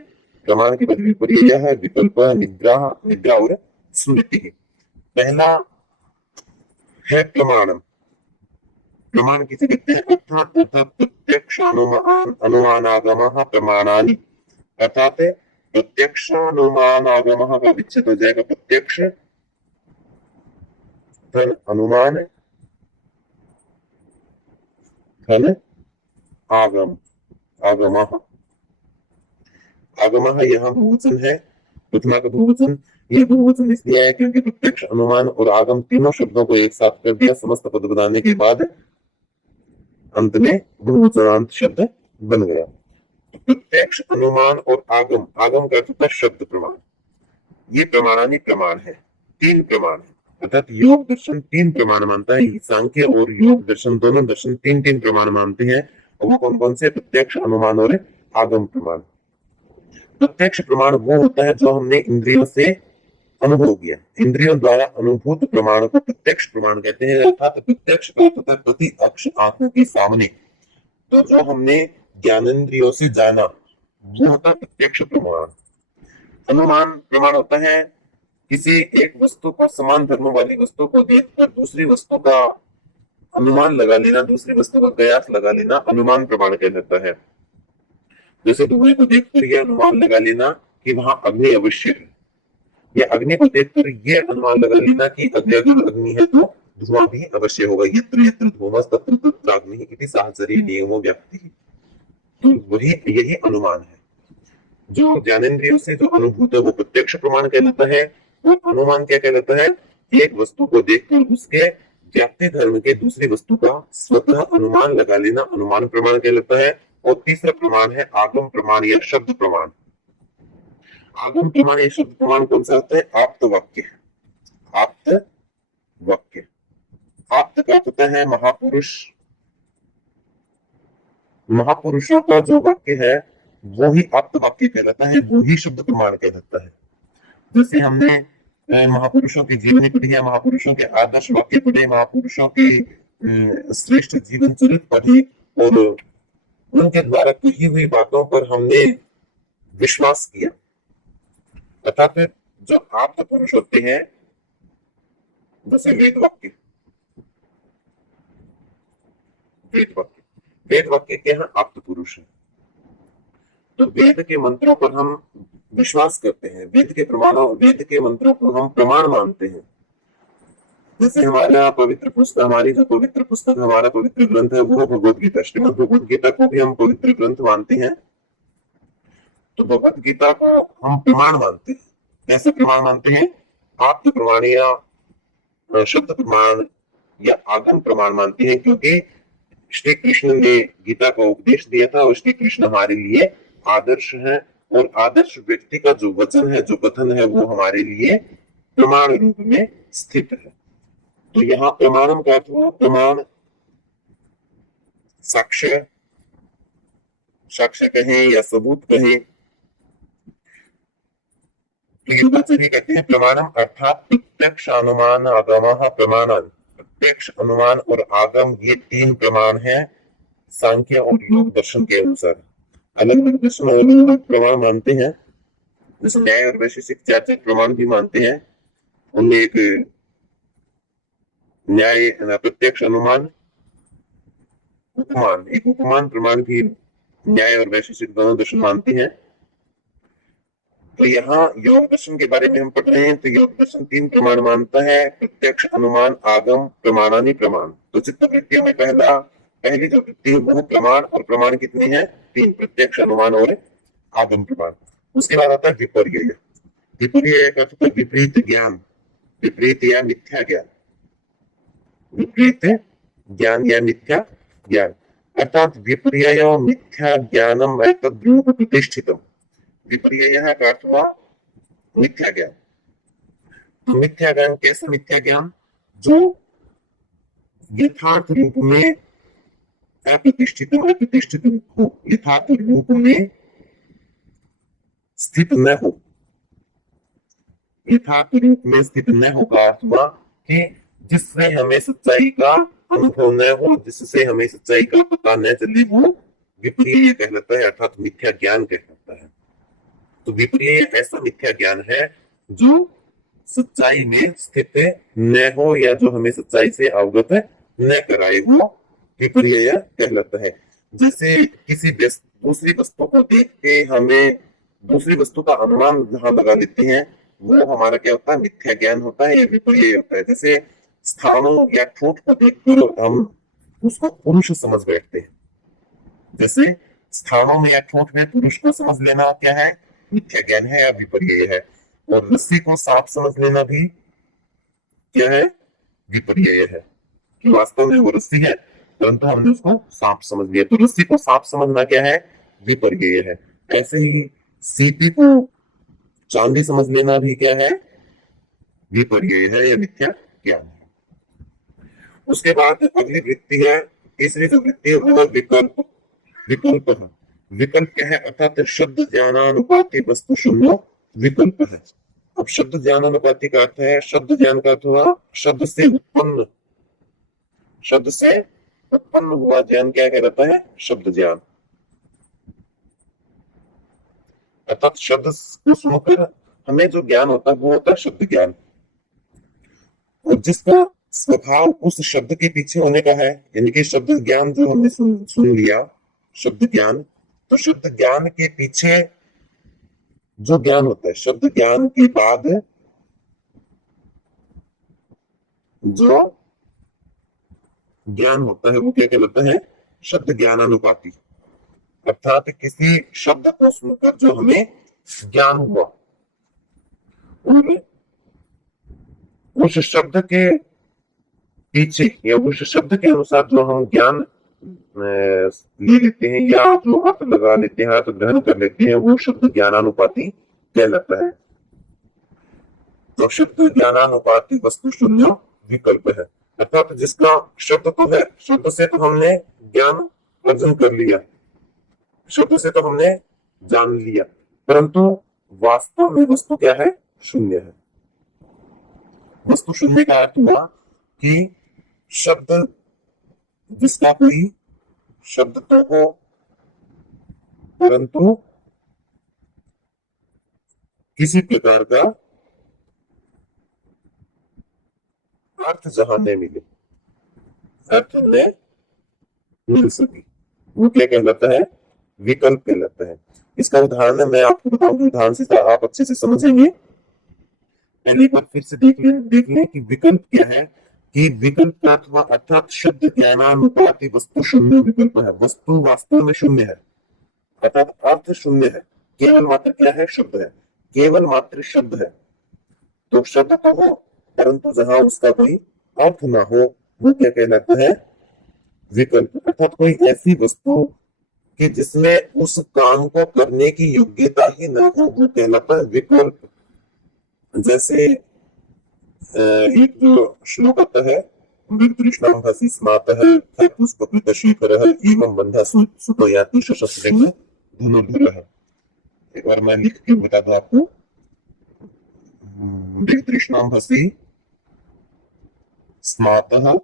प्रमाण के पद विपर्यय है विकल्प निद्रा निद्रा और स्मृति। पहला है प्रमाणम। प्रमाण किसे कहते हैं? अर्थात प्रत्यक्ष अनुमानागमः प्रमाणानि। अर्थात प्रत्यक्ष अनुमानागमः का विच्छेद हो जाएगा प्रत्यक्ष धन अनुमान धन आगम आगमः। आगमः यहाँ बहुवचन है, प्रथमा का बहुवचन। ये बहुवचन इसलिए है क्योंकि प्रत्यक्ष अनुमान और आगम तीनों शब्दों को एक साथ कर दिया समस्त पद बनाने के बाद अंत में बहुवचनांत शब्द बन गया। प्रत्यक्ष अनुमान और आगम, आगम का अर्थ होता है शब्द प्रमाण। ये प्रमाणानि प्रमाण है, तीन प्रमाण है। अर्थात योग दर्शन तीन प्रमाण मानता है, सांख्य और योग दर्शन दोनों दर्शन तीन तीन प्रमाण मानते हैं। और वो कौन कौन से? प्रत्यक्ष अनुमान और आगम प्रमाण। प्रत्यक्ष प्रमाण वो होता है जो हमने इंद्रियों से अनुभव किया, इंद्रियों द्वारा अनुभूत प्रमाण को प्रत्यक्ष प्रमाण कहते हैं। अर्थात प्रत्यक्ष का होता है प्रत्यक्ष आंखों के सामने, तो जो हमने ज्ञानेंद्रियों से जाना वो होता है प्रत्यक्ष प्रमाण। अनुमान प्रमाण होता है किसी एक वस्तु को, समान धर्म वाली वस्तु को देखकर दूसरी वस्तु का अनुमान लगा लेना, दूसरी वस्तु का कयास लगा लेना अनुमान प्रमाण कहलाता है। जैसे धुएं को देखकर यह अनुमान लगा लेना कि वहां अग्नि अवश्य है, या अग्नि को देखकर यह अनुमान लगा लेना कि अगर अग्नि है तो धुआं भी अवश्य होगा। यत्र यत्र धूमस्तत्र तत्र अग्निः इति सहचर्य नियमो व्यक्तिः। तो वही यही अनुमान है। जो ज्ञानेंद्रियों से जो अनुभूत है वो प्रत्यक्ष प्रमाण कहलाता है। और अनुमान क्या कहलाता है? एक वस्तु को देखकर उसके व्याप्ति धर्म के दूसरी वस्तु का स्वतः अनुमान लगा लेना अनुमान प्रमाण कहलाता है। और तीसरा प्रमाण है आगम प्रमाण या शब्द प्रमाण। आगम प्रमाण या शब्द प्रमाण कौन सा होता है? आप्त वाक्य। आप्त वाक्य, आप्त का होता है महापुरुष। महापुरुषों का जो वाक्य है वो ही आप्त वाक्य कहलाता है, वो ही शब्द प्रमाण कहलाता है। जैसे हमने महापुरुषों की जीवनी पढ़ी है, महापुरुषों के आदर्श वाक्य पढ़े, महापुरुषों की श्रेष्ठ जीवन चरित पढ़ी और उनके द्वारा कही हुई बातों पर हमने विश्वास किया। अर्थात जो आप्त पुरुष होते हैं, जैसे वेद वाक्य, वेद वाक्य, वेद वाक्य के यहाँ आप्त पुरुष है। तो वेद के मंत्रों पर हम विश्वास करते हैं, वेद के प्रमाणों, वेद के मंत्रों को हम प्रमाण मानते हैं। जैसे हमारा पवित्र पुस्तक, हमारी जो पवित्र पुस्तक, हमारा पवित्र ग्रंथ है वो भगवत गीता, श्रीमद् भगवत गीता को भी हम पवित्र ग्रंथ मानते हैं। तो भगवत गीता को हम प्रमाण मानते हैं। कैसे प्रमाण मानते हैं? आप्त प्रमाण या शब्द प्रमाण या आगम प्रमाण मानते हैं, क्योंकि श्री कृष्ण ने गीता का उपदेश दिया था और श्री कृष्ण हमारे लिए आदर्श है। और आदर्श व्यक्ति का जो वचन है, जो कथन है, वो हमारे लिए प्रमाण रूप में स्थित है। तो यहाँ प्रमाणम का अर्थ हुआ प्रमाण, साक्ष्य, साक्ष्य कहें या सबूत कहें। तो योगाचार्य कहते हैं प्रमाणम अर्थात प्रत्यक्ष अनुमान आगमः प्रमाणन। प्रत्यक्ष अनुमान और आगम ये तीन प्रमाण हैं सांख्य और योग दर्शन के अनुसार। अलग अलग दर्शन अलग अलग प्रमाण मानते हैं। जैसे न्याय और वैशेषिक चार प्रमाण भी मानते हैं। उनमें एक न्याय प्रत्यक्ष अनुमान, उपमान, एक उपमान प्रमाण भी न्याय और वैशेषिक दोनों दर्शन मानते हैं। तो यहाँ योग दर्शन के बारे में हम पढ़ रहे हैं। तो योग दर्शन तीन प्रमाण मानता है, प्रत्यक्ष अनुमान आगम प्रमाणानि प्रमाण। तो चित्तवृत्तियों में पहली जो वृत्ति है वो प्रमाण, और प्रमाण कितने हैं? तीन, प्रत्यक्ष अनुमान और आगम प्रमाण। उसके बाद आता है विपर्यय। विपर्यय का अर्थ है विपरीत ज्ञान, विपरीत या मिथ्या ज्ञान, विपरीत ज्ञान या मिथ्या ज्ञान। अर्थात विपर्यय मिथ्या ज्ञानम एतद्रूप प्रतिष्ठितम। विपर्यय का अर्थ हुआ मिथ्या ज्ञान। तो मिथ्या ज्ञान कैसा मिथ्या ज्ञान? जो यथार्थ रूप में अप्रतिष्ठित हो, यथार्थ रूप में स्थित न हो। यथार्थ रूप में स्थित न हो का अर्थ हुआ कि जिससे हमें सच्चाई का अनुभव न हो, जिससे हमें सच्चाई का पता न चले, वो विपर्यय कहलाता है, अर्थात मिथ्या ज्ञान कहलाता है। तो विपर्यय ऐसा मिथ्या ज्ञान है जो सच्चाई में स्थित न हो या जो हमें सच्चाई से अवगत न कराए, वो विपर्यय कहलाता है। जैसे किसी दूसरी वस्तु को देख के हमें दूसरी वस्तु का अनुमान जहां लगा लेते हैं, वो हमारा क्या होता है, मिथ्या ज्ञान होता है या विपर्यय होता है। जैसे स्थानों या ठोठ को देखकर हम उसको पुरुष समझ बैठते हैं। जैसे स्थानों में या ठोठ में पुरुष को समझ लेना क्या है, मिथ्या ज्ञान है या विपर्यय है। और रस्सी को सांप समझ लेना भी क्या है, विपर्यय है, कि वास्तव में वो रस्सी है परंतु हमने उसको सांप समझ लिया। तो रस्सी को सांप समझना क्या है, विपर्यय है। ऐसे ही सीपी को चांदी समझ लेना भी क्या है, विपर्यय है या मिथ्या ज्ञान है। उसके बाद अगली वृत्ति है, तीसरी जो वृत्ति है वो विकल्प। विकल्प है, विकल्प क्या है, अर्थात शब्द ज्ञानानुपाति वस्तु शून्य विकल्प है। अब शब्द ज्ञानानुपाति का अर्थ है, शब्द ज्ञान का अर्थ हुआ शब्द से उत्पन्न, शब्द से उत्पन्न हुआ ज्ञान क्या कहलाता है, शब्द ज्ञान। अर्थात शब्द को सुनकर हमें जो ज्ञान होता है वो होता है शब्द ज्ञान। और जिसका स्वभाव उस शब्द के पीछे होने का है, यानी कि शब्द ज्ञान जो हमने सुन लिया शब्द ज्ञान, तो शब्द ज्ञान के पीछे जो ज्ञान होता है, शब्द ज्ञान के बाद जो ज्ञान होता है वो क्या कहलाता है, शब्द ज्ञानानुपाती। अर्थात किसी शब्द को सुनकर जो हमें ज्ञान हुआ, उस शब्द के पीछे या उस शब्द के अनुसार जो हम ज्ञान ले लेते हैं या जो अर्थ लगा लेते हैं, अर्थ ग्रहण कर लेते हैं, वो शब्द ज्ञानानुपाती कहलाता है। तो शब्द ज्ञानानुपाती वस्तु शून्य विकल्प है। अर्थात जिसका शब्द तो है, शब्द से तो हमने ज्ञान अर्जन कर लिया, शब्द से तो हमने जान लिया, परंतु वास्तव में वस्तु क्या है, शून्य है। वस्तु शून्य का अर्थ हुआ कि शब्द जिसका कोई शब्द तो हो परंतु किसी प्रकार का अर्थ जहां नहीं मिले, अर्थ में मिल सके, वो क्या कहलाता है, विकल्प कहलाता है। इसका उदाहरण मैं आपको बताऊंगा, उदाहरण से आप अच्छे से समझेंगे। पहले बार फिर से देख लें कि विकल्प क्या है, कि विकल्प का अथवा अर्थात शब्द ज्ञानानुपाती वस्तु शून्य विकल्प है। वस्तु वास्तव में शून्य है, अर्थात अर्थ शून्य है, केवल मात्र क्या है, शब्द है, केवल मात्र शब्द है। तो शब्द तो हो परंतु जहां उसका कोई अर्थ ना हो, वो क्या कहलाता है, विकल्प। अर्थात कोई ऐसी वस्तु कि जिसमें उस काम को करने की योग्यता ही न हो, वो कहलाता है विकल्प। जैसे एक जो श्लोक आता है, तृष्णां भासि स्मातः पुष्पकृतशीकरः एवं बन्धः सुतोयाति शशस्त्रेण धनुर्धरः। एक बार मैं लिख के बता दूं आपको, तृष्णां भासि स्मातः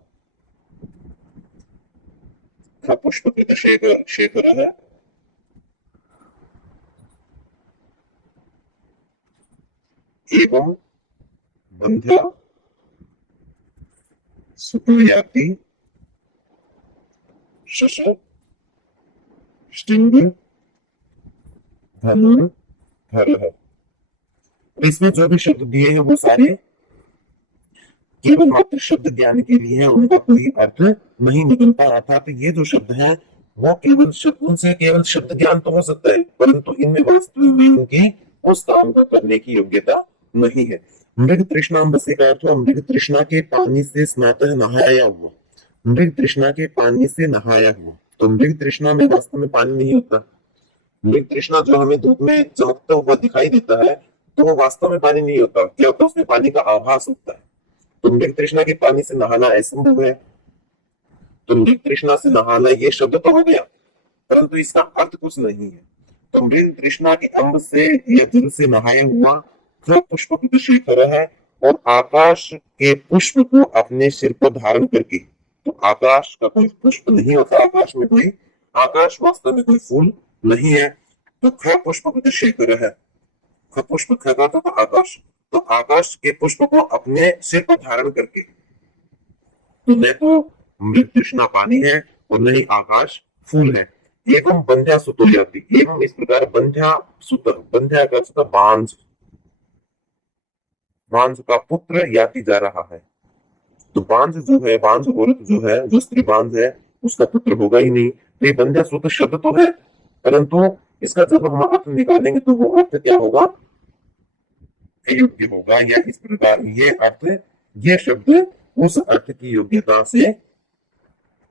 पुष्पकृतशीकरः एवं बन्धः सुतोयाति शशस्त्रेण धनुर्धरः। इसमें जो भी शब्द दिए हैं वो सारे केवल मात्र शब्द ज्ञान के लिए है, उनका कोई अर्थ नहीं निकलता। अर्थात ये जो शब्द है वो केवल शब्दों से केवल शब्द ज्ञान तो हो सकता है, परंतु इनमें वास्तव में उनकी उस काम को करने की योग्यता नहीं है। मृग तृष्णा बसे का अर्थ मृग तृष्णा के पानी से स्नातः नहाया हुआ, मृग तृष्णा के पानी से नहाया हुआ। तो मृग तृष्णा में वास्तव में पानी नहीं होता। मृग तृष्णा जो हमें धूप में चमकता हुआ दिखाई देता है, तो वो वास्तव में पानी नहीं होता, क्या होता है, उसमें पानी का आभास होता है। तो मृग तृष्णा के पानी से नहाना असंभव है। तो मृग तृष्णा से नहाना ये शब्द तो हो गया, परंतु इसका अर्थ कुछ नहीं है। तो मृग तृष्णा के अंब से या जल से नहाया हुआ पुष्प शेखर है, और आकाश के पुष्प को अपने सिर पर धारण करके, तो आकाश का कोई पुष्प नहीं होता, आकाश में कोई, आकाश वास्तव में कोई फूल नहीं है, तो पुष्प शेखर है। पुष्प खगा तो आकाश, तो आकाश के पुष्प को अपने सिर पर धारण करके, तो न तो मृग तृष्णा पानी है और न ही आकाश फूल है। एवं बंध्या सुतो जाति, एवं इस प्रकार बंध्या सुत, बंध्या का अर्थ बांझ, बांझ का पुत्र याति जा रहा है। तो बांझ जो है, बांझ औरत जो है, जो स्त्री बांझ है, उसका पुत्र होगा ही नहीं। तो ये बंध्या सुत शब्द तो है, परंतु इसका जब हम अर्थ निकालेंगे तो वो अर्थ क्या होगा, अयोग्य होगा, या इस प्रकार ये अर्थ, ये शब्द उस अर्थ की योग्यता से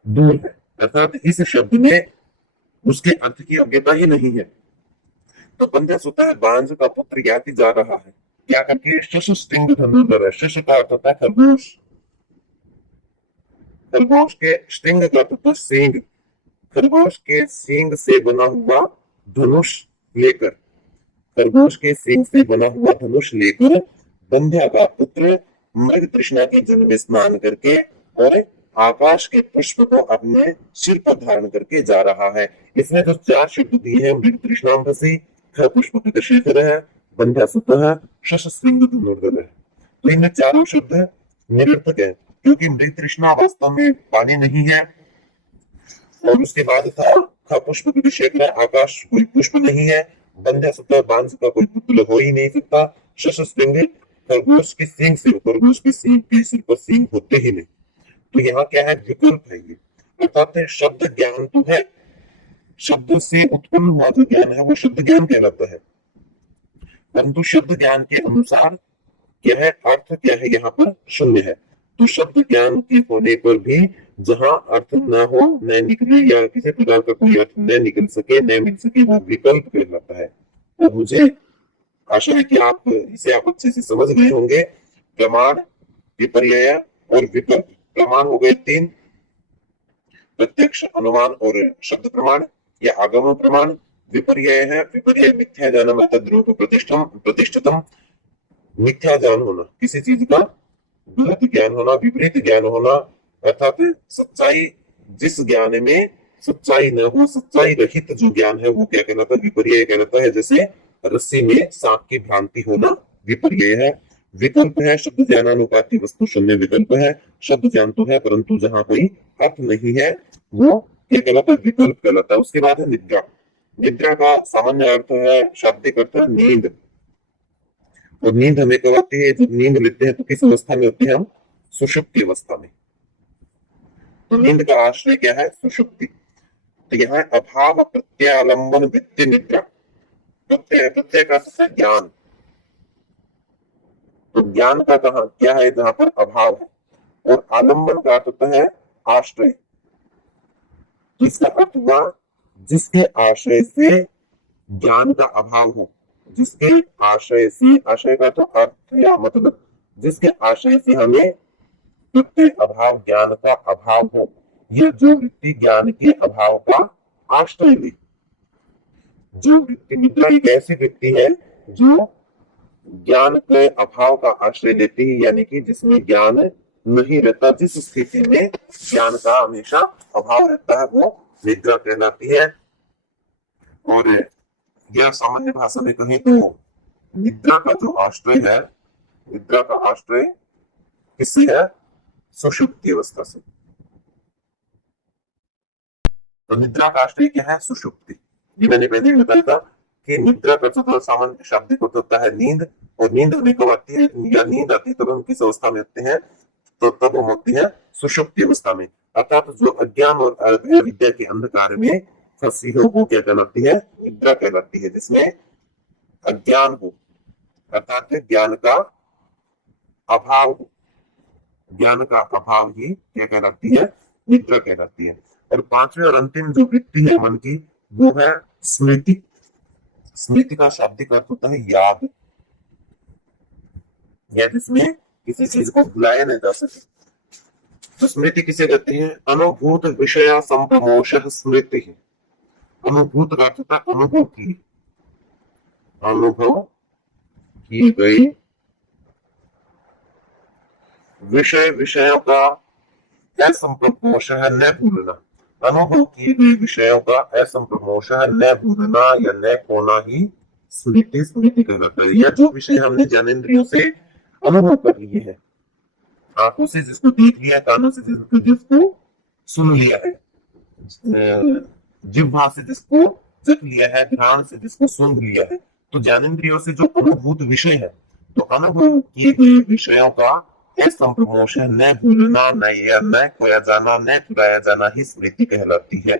दूर है, अर्थात इस शब्द में उसके अर्थ की योग्यता ही नहीं है। तो बंध्या सुत है, बांझ का पुत्र याति जा रहा है, क्या करके, शश स्टिंग धनुर्धर है। शश का अर्थ होता है खरगोश, खरगोश के स्टिंग का अर्थ होता है सींग, खरगोश के सींग से बना हुआ धनुष लेकर, खरगोश के सींग से बना हुआ धनुष लेकर बंध्या का पुत्र मृग तृष्णा के जल में स्नान करके और आकाश के पुष्प को अपने सिर पर धारण करके जा रहा है। इसमें जो चार शब्द दिए हैं, मृग तृष्णा भसी, पुष्प शेखर है, बंध्या सुत है, शश सिंह धनुर्धर है, तो इन चारों शब्द निरर्थक है, क्योंकि मृग तृष्णा वास्तव में पानी नहीं है। और उसके बाद था पुष्प शेखर, आकाश कोई पुष्प नहीं है, बंध्या सुत, बांझ का कोई पुत्र हो ही नहीं सकता, शश सिंह खरगोश के सींग से, खरगोश के सींग के सिर पर सींग होते ही नहीं। तो यहाँ क्या है, विकल्प है ये, अर्थात शब्द ज्ञान तो है, शब्द से उत्पन्न हुआ जो ज्ञान है वो शब्द ज्ञान कहलाता है, परंतु शब्द ज्ञान के अनुसार क्या है, अर्थ क्या है, यहाँ पर शून्य है। तो शब्द ज्ञान के होने पर भी जहां अर्थ न हो, न निकले, या किसी प्रकार का कोई अर्थ न निकल सके, न मिल सके, वो विकल्प कहलाता है। तो मुझे आशा है कि आप इसे आप अच्छे से समझ गए होंगे। प्रमाण, विपर्यय और विकल्प। प्रमाण हो गए तीन, प्रत्यक्ष, अनुमान और शब्द प्रमाण या आगम प्रमाण। विपर्यय है, विपर्यय मिथ्या ज्ञानम तद्रूप प्रतिष्ठितम, मिथ्या ज्ञान होना, किसी चीज का गलत ज्ञान होना, विपरीत ज्ञान होना, अर्थात सच्चाई, जिस ज्ञान में सच्चाई न हो, सच्चाई रहित जो ज्ञान है वो क्या कहलाता है, विपर्यय कहलाता है। जैसे रस्सी में सांप की भ्रांति होना विपर्यय है। विकल्प है, शब्द ज्ञानानुपाती वस्तु शून्य विकल्प है, शब्द ज्ञान तो है परंतु जहां कोई अर्थ नहीं है वो क्या कहलाता है, विकल्प कहलाता है। उसके बाद है निद्रा। निद्रा का सामान्य अर्थ है, शाब्दिक अर्थ है नींद, और नींद हमें कब आती है, जब नींद लेते हैं तो किस अवस्था में होते हैं हम, सुषुप्ति अवस्था में। तो नींद का आश्रय क्या है, सुषुप्ति। तो यहाँ अभाव प्रत्यालंबन वृत्ति निद्रा, प्रत्यय, प्रत्यय का अर्थ है ज्ञान, तो ज्ञान का कहा क्या है, जहां पर अभाव है, और आलंबन का अर्थ होता है आश्रय। तो इसका अर्थ हुआ जिसके आश्रय से ज्ञान का अभाव हो, जिसके आश्रय से, आश्रय का तो अर्थ या मतलब, जिसके आश्रय से हमें प्रत्यय अभाव, ज्ञान का अभाव हो, यह जो वृत्ति ज्ञान के अभाव का आश्रय ले। जो वृत्ति निद्रा एक ऐसी वृत्ति है जो ज्ञान के अभाव का आश्रय लेती है, यानी कि जिसमें ज्ञान नहीं रहता, जिस स्थिति में ज्ञान का हमेशा अभाव रहता है वो निद्रा कहलाती है। और यह सामान्य भाषा में कहें तो निद्रा का जो आश्रय है, निद्रा का आश्रय किससे है, सुषुप्ति अवस्था से। तो निद्रा का आश्रय क्या है, सुषुप्ति। ये मैंने पहले बताया था कि निद्रा का जो सामान्य शाब्दिक होता है नींद, और नींद हमें कब आती है, या नींद आती है तब हम किस अवस्था में होते हैं, तो तब हम होते हैं सुषुप्ति अवस्था में, अर्थात जो अज्ञान और विद्या के अंधकार में फंसी हो वो क्या कहलाती है, निद्रा कहलाती है। जिसमें अज्ञान हो, अर्थात ज्ञान का अभाव हो, ज्ञान का अभाव ही क्या कहलाती है, निद्रा कहलाती है। और पांचवी और अंतिम जो वृत्ति है मन की, वो है स्मृति। स्मृति का शाब्दिक अर्थ होता है याद, या जिसमें किसी चीज को भुलाया नहीं जा सके। तो स्मृति किसे कहते हैं, अनुभूत विषय संप्रमोश स्मृति है। अनुभूत का अर्थ होता है अनुभव की, अनुभव की गई विषय, विषयों का असंप्रमोश है न भूलना, अनुभव किए गए विषयों का असंप्रमोश है न भूलना या न खोना ही स्मृति स्मृति कहलाता है। यह जो विषय हमने ज्ञानेंद्रियों से अनुभव कर लिए हैं, आंखों से जिसको देख लिया, कानों से जिसको सुन लिया है, जिह्वा से जिसको चख लिया है, ध्यान से जिसको सूंघ लिया है, तो ज्ञानेंद्रियों से जो अनुभूत विषय है, तो अनुभव किए गए विषयों का असंप्रमोश है, न भूलना, न खोया जाना, न चुराया जाना ही स्मृति कहलाती है।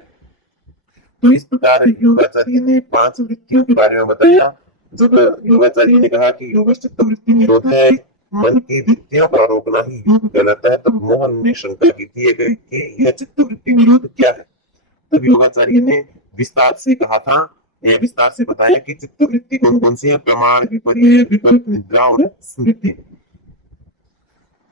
तो इस प्रकार योगाचार्य ने 5 वृत्तियों के बारे में बताया। जब योगाचार्य ने कहा कि योग चित्त वृत्ति निरोध है, मन की वृत्तियों का रोकना ही योग कहलाता है, तब मोहन ने शंका की थी कि यह चित्त वृत्ति निरोध क्या है। तब योगाचार्य ने विस्तार से कहा था, यह विस्तार से बताया कि चित्त वृत्ति कौन कौन सी है, प्रमाण, विपर्य, विकल्प, निद्रा और स्मृति।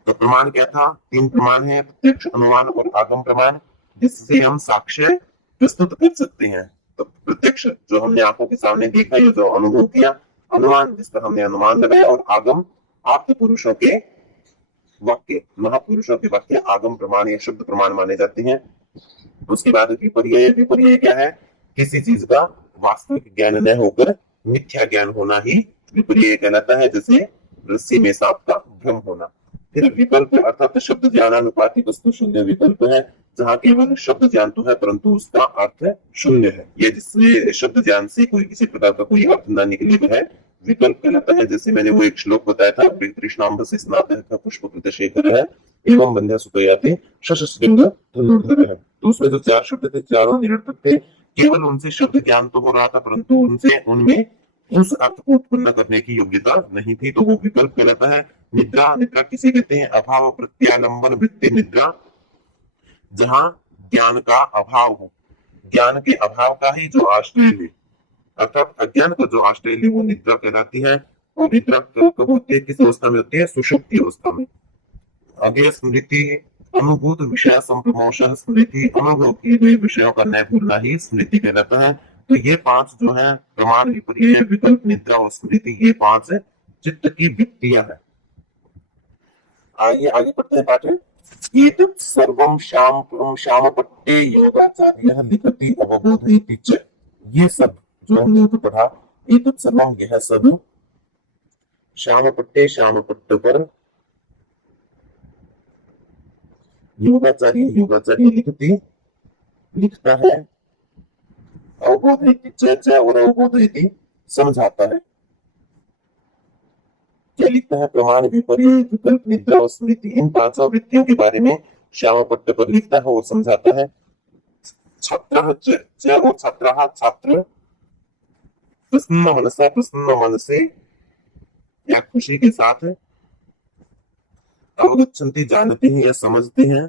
तो प्रमाण क्या था? 3 प्रमाण है, प्रत्यक्ष, अनुमान और आगम प्रमाण, जिससे हम साक्ष्य प्रस्तुत कर सकते हैं। तो प्रत्यक्ष जो हमने आंखों के सामने देखा, जो अनुभव किया, अनुमान जिस पर हमने अनुमान लगाया, और आगम आप्त पुरुषों के वाक्य, महापुरुषों के वाक्य आगम प्रमाण या शब्द प्रमाण माने जाते हैं। उसके बाद विपर्य, विपर्य क्या है? किसी चीज का वास्तविक ज्ञान न होकर मिथ्या ज्ञान होना ही विपर्य कहलाता है, जैसे रस्सी में सांप का भ्रम होना। फिर विकल्प अर्थात शब्द ज्ञानानुपातिक वस्तु शून्य विकल्प है, जहाँ केवल शब्द ज्ञान तो है परंतु उसका अर्थ शून्य है। ये जिससे शब्द ज्ञान से कोई किसी प्रकार का कोई अर्थ न निकले है विकल्प कहलाता है। जैसे मैंने वो एक श्लोक बताया था, तृष्णांब से स्नातः पुष्प कृतशेखर है एवं बंध्या सुतयाते शशस्त्रिंग धनुर्धर है। तो उसमें जो 4 शब्द थे, चारों निरर्थक थे। केवल उनसे शब्द ज्ञान तो हो रहा था परंतु उनमें उस अर्थ को उत्पन्न करने की योग्यता नहीं थी, तो वो विकल्प कहलाता है। निद्रा, निद्रा किसे कहते हैं? अभाव प्रत्यालंबन वृत्ति निद्रा, जहां ज्ञान का अभाव हो, ज्ञान के अभाव का ही जो आश्रय ले, अर्थात अज्ञान का जो आश्रय ले, वो निद्रा कहलाती है। और निद्रा कब होती है, किस अवस्था में होती है? सुषुप्ति अवस्था में। आगे स्मृति, अनुभूत विषय संप्रमोशन, स्मृति अनुभव किए गए विषयों का न भूलना ही स्मृति कहलाता है। तो ये 5 जो है, प्रमाण, विपर्य, विकल्प, निद्रा और स्मृति, ये 5 चित्त की वृत्तियां हैं। आगे पढ़ते हैं पाठ। एतत् सर्वं श्यामपट्टे योगाचार्यः लिखति अवबोधयति च। ये सब जो हमने ऊपर पढ़ा, एतत् सर्वं, यह सब, श्यामपट्टे पर योगाचार्य लिखता है, अवबोधयति च, और अवबोधयति समझाता है। क्या लिखता है? प्रमाण, विपर्य, विकल्प, निद्रा और स्मृति, इन 5 वृत्तियों के बारे में श्यामपट्ट पर लिखता है और समझाता है। छात्र और छात्रः, छात्र प्रसन्न मन से या खुशी के साथ अवगच्छन्ति, जानते हैं या समझते हैं।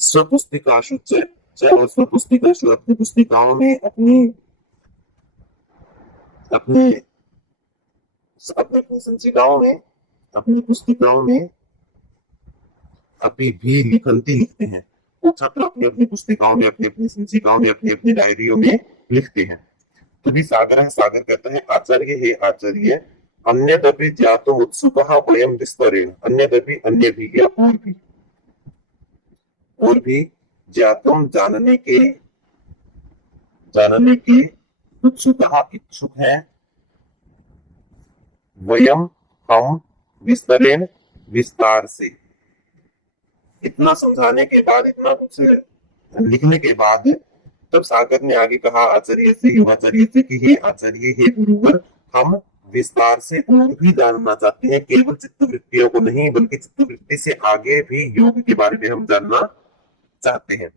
स्वपुस्तिकाशु और स्वपुस्तिकाशु, अपनी पुस्तिकाओं में अपनी संचिकाओं में, अपनी पुस्तिकाओं में अभी भी लिखते हैं। छात्र अपनी अपनी पुस्तिकाओं में, अपनी अपनी संचिकाओं में, अपनी अपनी डायरियों में लिखते हैं। तभी सागर कहता है, आचार्य हे आचार्य, अन्यदपि ज्ञातुम् उत्सुकः वयं विस्तरेण, अन्यदपि, अन्य भी या और भी ज्ञातुम्, जानने के उत्सुकः, इच्छुक है, वयम, हम, विस्तरेण, विस्तार से। इतना समझाने के बाद, इतना कुछ लिखने के बाद, तब सागर ने आगे कहा आचार्य से, योगाचार्य से कि हे आचार्य, हे गुरुवर, हम विस्तार से और भी जानना चाहते हैं, केवल चित्त वृत्तियों को नहीं बल्कि चित्त वृत्ति से आगे भी योग के बारे में हम जानना चाहते हैं।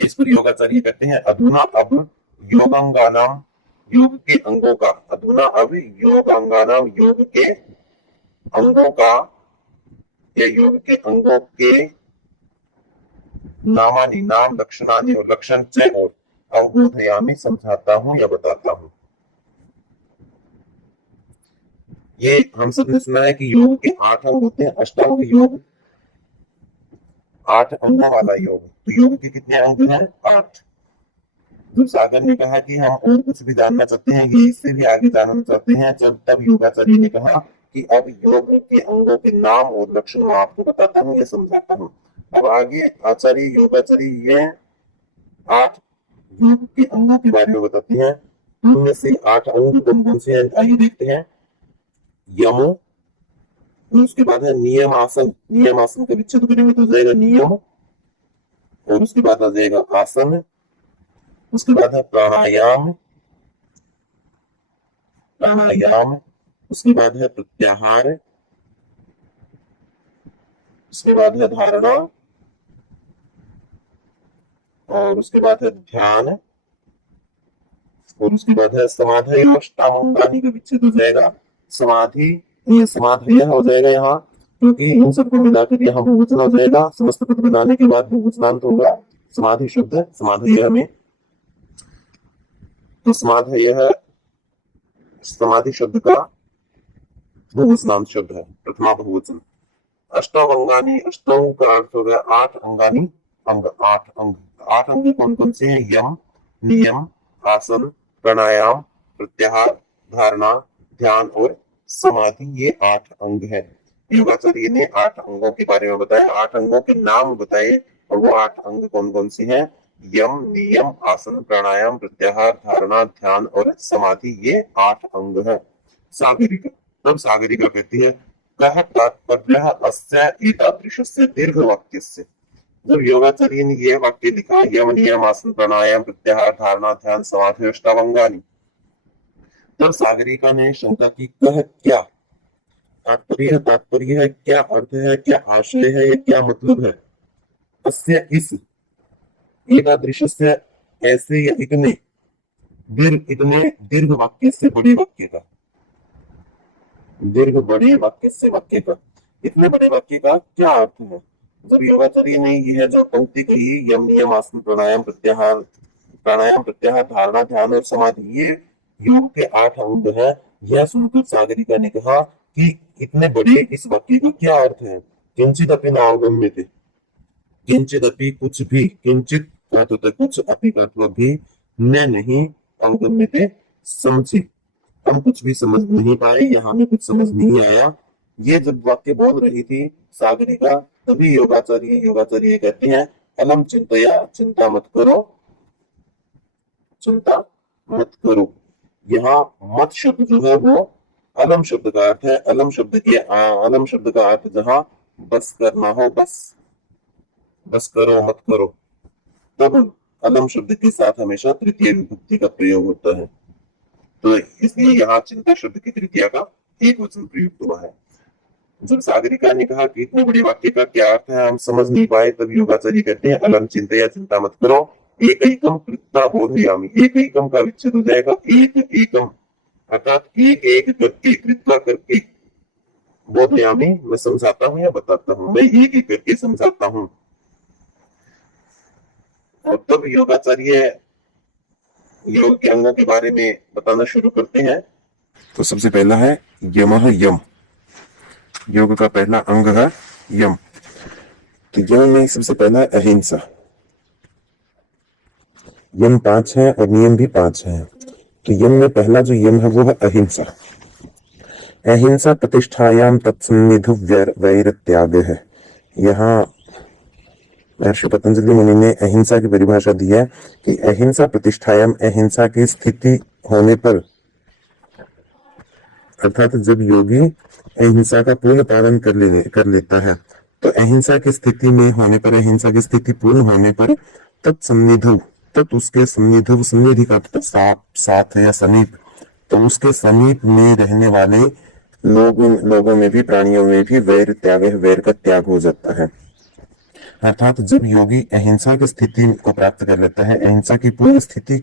इस पर योगाचार्य कहते हैं, अधुना अब योगांगानाम, योग के अंगों का, अधुना अब योगांगानाम, योग के अंगों का, या योग के अंगों के नामानि, नाम, लक्षणानि और लक्षण च, और अवबोधयामि, समझाता हूं या बताता हूं। ये हम सब ने सुना है कि योग के 8 अंग होते हैं, अष्टांग योग, 8 अंगों वाला योग। तो योग के कितने अंग हैं? 8। तो सागर ने कहा कि हम और कुछ भी जानना चाहते हैं, ये इससे भी आगे जानना चाहते हैं। तब योगाचार्य ने कहा कि अब योग के अंगों के नाम और लक्षण मैं आपको बताता हूँ या समझाता हूँ। अब आगे आचार्य, योगाचार्य, ये 8 योग के अंगों के बारे में बताती हैं। उनमें से 8 अंग कौन कौन से हैं, आइए देखते हैं। यम, उसके बाद है नियम आसन, नियम आसन का विच्छेद करेंगे तो हो जाएगा नियम, और उसके बाद आ जाएगा आसन, उसके बाद है प्राणायाम, प्राणायाम, उसके बाद है प्रत्याहार, उसके बाद है धारणा, और उसके बाद है ध्यान, और उसके बाद है समाधि और अष्टांगानी का विच्छेद हो जाएगा समाधि। ये समाधि हो जाएगा यहाँ, क्योंकि इन सबको मिलाकर यहाँ बहुवचन हो जाएगा। समस्त पद बनाने के बाद बहुवचनांत होगा समाधि शब्द, समाधि में। तो समाधि है समाधि शब्द का बहुवचनांत शब्द है, प्रथमा बहुवचन। अष्टावंगानी, अष्टों का अर्थ हो गया 8 अंगानी, अंग 8 अंग। 8 अंग कौन कौन से हैं? यम, नियम, आसन, प्राणायाम, प्रत्याहार, धारणा, ध्यान और समाधि, ये 8 अंग है। योगाचार्य ने 8 अंगों के बारे में बताया, 8 अंगों के नाम बताए, और वो 8 अंग कौन कौन से हैं? यम, नियम, आसन, प्राणायाम, प्रत्याहार, धारणा, ध्यान और समाधि, ये 8 अंग है। सागरिका, तब सागरिका कहती है कह तात्पर्यः अस्य एतादृशस्य दीर्घवाक्यस्य। जब योगाचार्य ने यह वाक्य लिखा, यम, नियम, आसन, प्राणायाम, प्रत्याहार, धारणा, ध्यान, समाधि, अष्टावंगानी, तब सागरिका ने शंका की, कह क्या तात्पर्य, तात्पर्य है क्या, अर्थ है क्या, आशय है या क्या मतलब है? अस्य, इस, एतादृशस्य, ऐसे या इतने, इतने दीर्घ वाक्य से, बड़े वाक्य का, दीर्घ बड़े वाक्य से, वाक्य का, इतने बड़े वाक्य का क्या अर्थ है? जब योगाचार्य ने यह जो पंक्ति कही, यम, नियम, आसन, प्राणायाम, प्रत्याहार, धारणा, ध्यान और समाधि, ये योग के 8 अंग है। यह सुनकर सागरिका ने कहा कि इतने बड़े इस वाक्य का क्या अर्थ है? किंचित अपि न अवगम्यते, किंचित अपि कुछ भी, किंचित कुछ, अपि भी, न नहीं, अवगम्यते समझे, हम कुछ भी समझ नहीं पाए, यहाँ में कुछ समझ नहीं आया। ये जब वाक्य बोल रही थी सागरिका, तभी योगाचार्य कहते हैं अलम चिंतया, चिंता मत करो, चिंता मत करो। यहाँ मत शब्द जो है वो अलम शब्द का अर्थ है। अलम शब्द का अर्थ जहाँ बस करना हो, बस करो, मत करो, तब अलम शब्द के साथ हमेशा तृतीय विभक्ति का प्रयोग होता है। तो इसलिए यहाँ चिंता शब्द की तृतीया का एक वचन प्रयुक्त हुआ है। जब सागरिका ने कहा कि इतने बड़े वाक्य का क्या अर्थ है, हम समझ नहीं पाए, तब योगाचार्य कहते हैं अलम चिंतया, चिंता मत करो, एकैकम कृत्वा बोधयामि, एकैकम का विच्छेद हो जाएगा एकम, अर्थात एक एक करके, कृत्वा करके, बोधयामि मैं समझाता हूँ या बताता हूँ, मैं एक एक करके समझाता हूँ। और तब योगाचार्य योग के अंगों के बारे में बताना शुरू करते हैं। तो सबसे पहला है यमः, यम, योग का पहला अंग है यम। तो यम में सबसे पहला है अहिंसा। यम 5 है और नियम भी 5 है। तो यम में पहला जो यम है वो है अहिंसा। अहिंसा प्रतिष्ठायाम तत्सन्निधु वैर त्याग है। यहाँ महर्षि पतंजलि मुनि ने अहिंसा की परिभाषा दी है कि अहिंसा प्रतिष्ठायाम, अहिंसा की स्थिति होने पर, अर्थात जब योगी अहिंसा का पूर्ण पालन कर लेता है, तो अहिंसा की स्थिति में होने पर, अहिंसा की स्थिति पूर्ण होने पर, तत्सन्निधु, तत् उसके सन्निधु, सन्निधि का साथ या समीप, तो उसके समीप में रहने वाले लोगों में भी, प्राणियों में भी वैर त्याग, वैर का त्याग हो जाता है। अर्थात जब योगी अहिंसा की स्थिति को प्राप्त कर लेता है, अहिंसा की पूर्ण स्थिति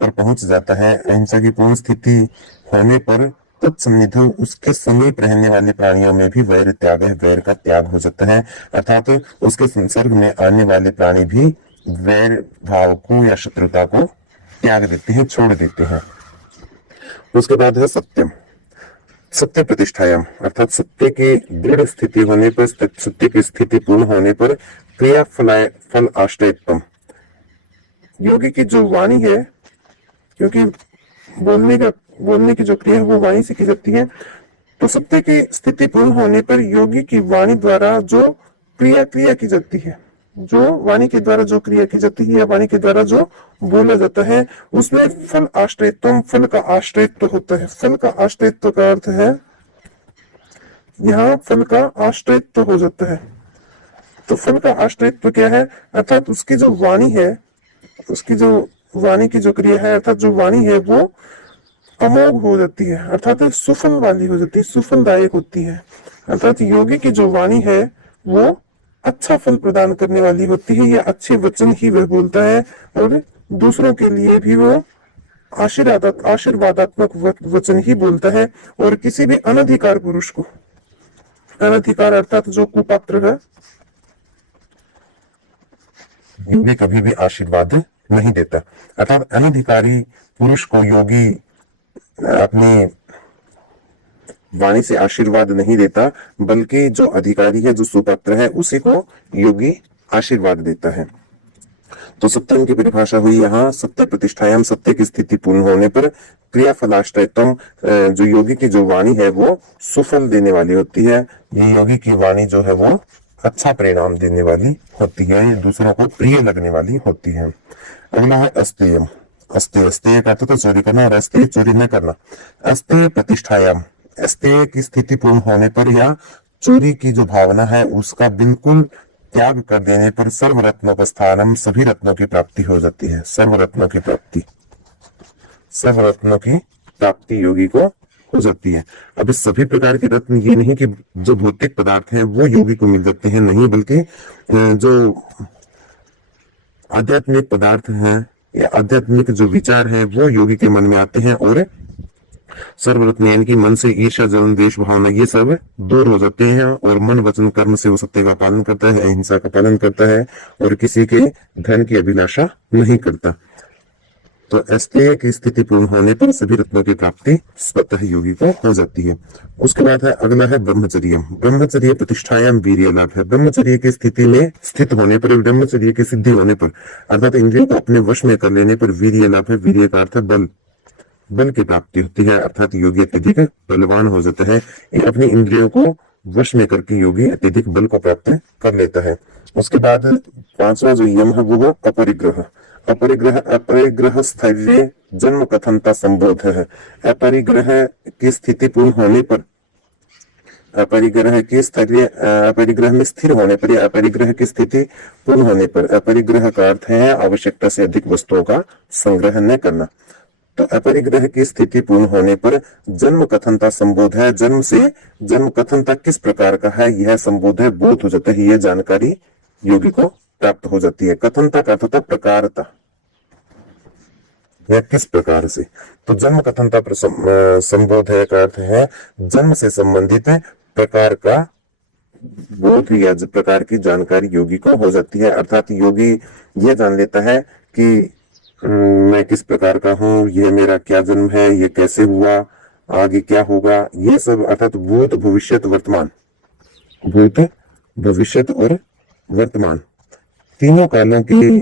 पर पहुंच जाता है, अहिंसा की पूर्ण स्थिति होने पर तत्सन्निधि, उसके समीप रहने वाले प्राणियों में भी वैर त्याग, वैर का त्याग हो जाता है। अर्थात उसके संसर्ग में आने वाले प्राणी भी वैर भाव को या शत्रुता को त्याग देते हैं, छोड़ देते हैं। उसके बाद है सत्यम, सत्य प्रतिष्ठायाम, अर्थात सत्य की दृढ़ स्थिति होने पर, सत्य की स्थिति पूर्ण होने पर, क्रिया फल आश्रयत्वम, योगी की जो वाणी है, क्योंकि बोलने की जो क्रिया है वो वाणी से की जाती है, तो सत्य की स्थिति पूर्ण होने पर योगी की वाणी द्वारा जो क्रिया की जाती है, जो वाणी के द्वारा जो क्रिया की जाती है या वाणी के द्वारा जो बोला जाता है उसमें फल आश्रयत्व, फल का आश्रयत्व होता है। फल का आश्रयत्व का अर्थ है यहाँ फल का आश्रयत्व हो जाता है। तो फल का आश्रयत्व क्या है, अर्थात उसकी जो वाणी है, उसकी जो वाणी की जो क्रिया है, अर्थात जो वाणी है वो अमोघ हो जाती है, अर्थात सुफल वाली हो जाती है, सुफलदायक होती है। अर्थात योगी की जो वाणी है वो अच्छा फल प्रदान करने वाली होती है, या अच्छे वचन ही वह बोलता है और दूसरों के लिए भी वो आशीर्वादात्मक वचन ही बोलता है। और किसी भी अनधिकार पुरुष को, अनधिकार अर्थात जो कुपात्र है, योगी कभी भी आशीर्वाद नहीं देता। अर्थात अनधिकारी पुरुष को योगी अपनी वाणी से आशीर्वाद नहीं देता, बल्कि जो अधिकारी है, जो सुपात्र है, उसी को योगी आशीर्वाद देता है। तो सत्यम की परिभाषा हुई यहाँ सत्य प्रतिष्ठायाम, सत्य की स्थिति पूर्ण होने पर क्रियाफलाश्रयत्वम, जो योगी की जो वाणी है वो सुफल देने वाली होती है। ये योगी की वाणी जो है वो अच्छा परिणाम देने वाली होती है, ये दूसरों को प्रिय लगने वाली होती है। अगला है अस्तेयम। अस्तेय, अस्तेय का तो चोरी करना, और अस्तेय चोरी न करना। अस्तेय प्रतिष्ठायाम, अस्तेय की स्थिति पूर्ण होने पर या चोरी की जो भावना है उसका बिल्कुल त्याग कर देने पर सर्वरत्नोपस्थानम, सभी रत्नों की प्राप्ति हो जाती है। सर्वरत्नों की प्राप्ति, सर्वरत्नों की प्राप्ति योगी को हो जाती है। अब इस सभी प्रकार के रत्न ये नहीं कि जो भौतिक पदार्थ हैं वो योगी को मिल जाते हैं, नहीं, बल्कि जो आध्यात्मिक पदार्थ हैं या आध्यात्मिक जो विचार हैं वो योगी के मन में आते हैं, और सर्वरत्न यानी कि मन से ईर्ष्या, जलन, द्वेष भावना ये सब दूर हो जाते हैं, और मन वचन कर्म से वो सत्य का पालन करता है, अहिंसा का पालन करता है, और किसी के धन की अभिलाषा नहीं करता। तो अस्तेय की स्थिति पूर्ण होने पर सभी रत्नों की प्राप्ति स्वतः योगी को हो जाती है। उसके बाद है अगला है ब्रह्मचर्य। ब्रह्मचर्य प्रतिष्ठायाम वीर्य लाभ है। ब्रह्मचर्य की स्थिति में स्थित होने पर, ब्रह्मचर्य की सिद्धि होने पर, अर्थात इंद्रियों को अपने वश में कर लेने पर वीर्य लाभ है। वीर्य का अर्थ है बल, बल की प्राप्ति होती है, अर्थात योगी अत्यधिक बलवान हो जाता है। अपनी इंद्रियों को वश में करके योगी अत्यधिक बल को प्राप्त कर लेता है। उसके बाद पांचवा जो यम है वो अपरिग्रह। अपरिग्रह, अपरिग्रह स्थैर्य जन्म कथनता संबोध है। अपरिग्रह की स्थिति पूर्ण होने पर, अपरिग्रह की स्थैर्य, अपरिग्रह में स्थिर होने पर, या अपरिग्रह की स्थिति पूर्ण होने पर, अपरिग्रह का अर्थ है आवश्यकता से अधिक वस्तुओं का संग्रह न करना। तो अपरिग्रह की स्थिति पूर्ण होने पर जन्म कथनता संबोध है। जन्म से जन्म कथनता किस प्रकार का है यह संबोध है, बोध हो जाता है, यह जानकारी योगी को प्राप्त हो जाती है। कथनता का अर्थ होता है प्रकारता, यह किस प्रकार से। तो जन्म कथनता संबोध है का अर्थ है जन्म से संबंधित प्रकार का बोध या प्रकार की जानकारी योगी को हो जाती है। अर्थात योगी यह जान लेता है कि मैं किस प्रकार का हूँ, यह मेरा क्या जन्म है, यह कैसे हुआ, आगे क्या होगा, ये सब, अर्थात भूत भविष्यत वर्तमान, भूत भविष्यत और वर्तमान तीनों कालों की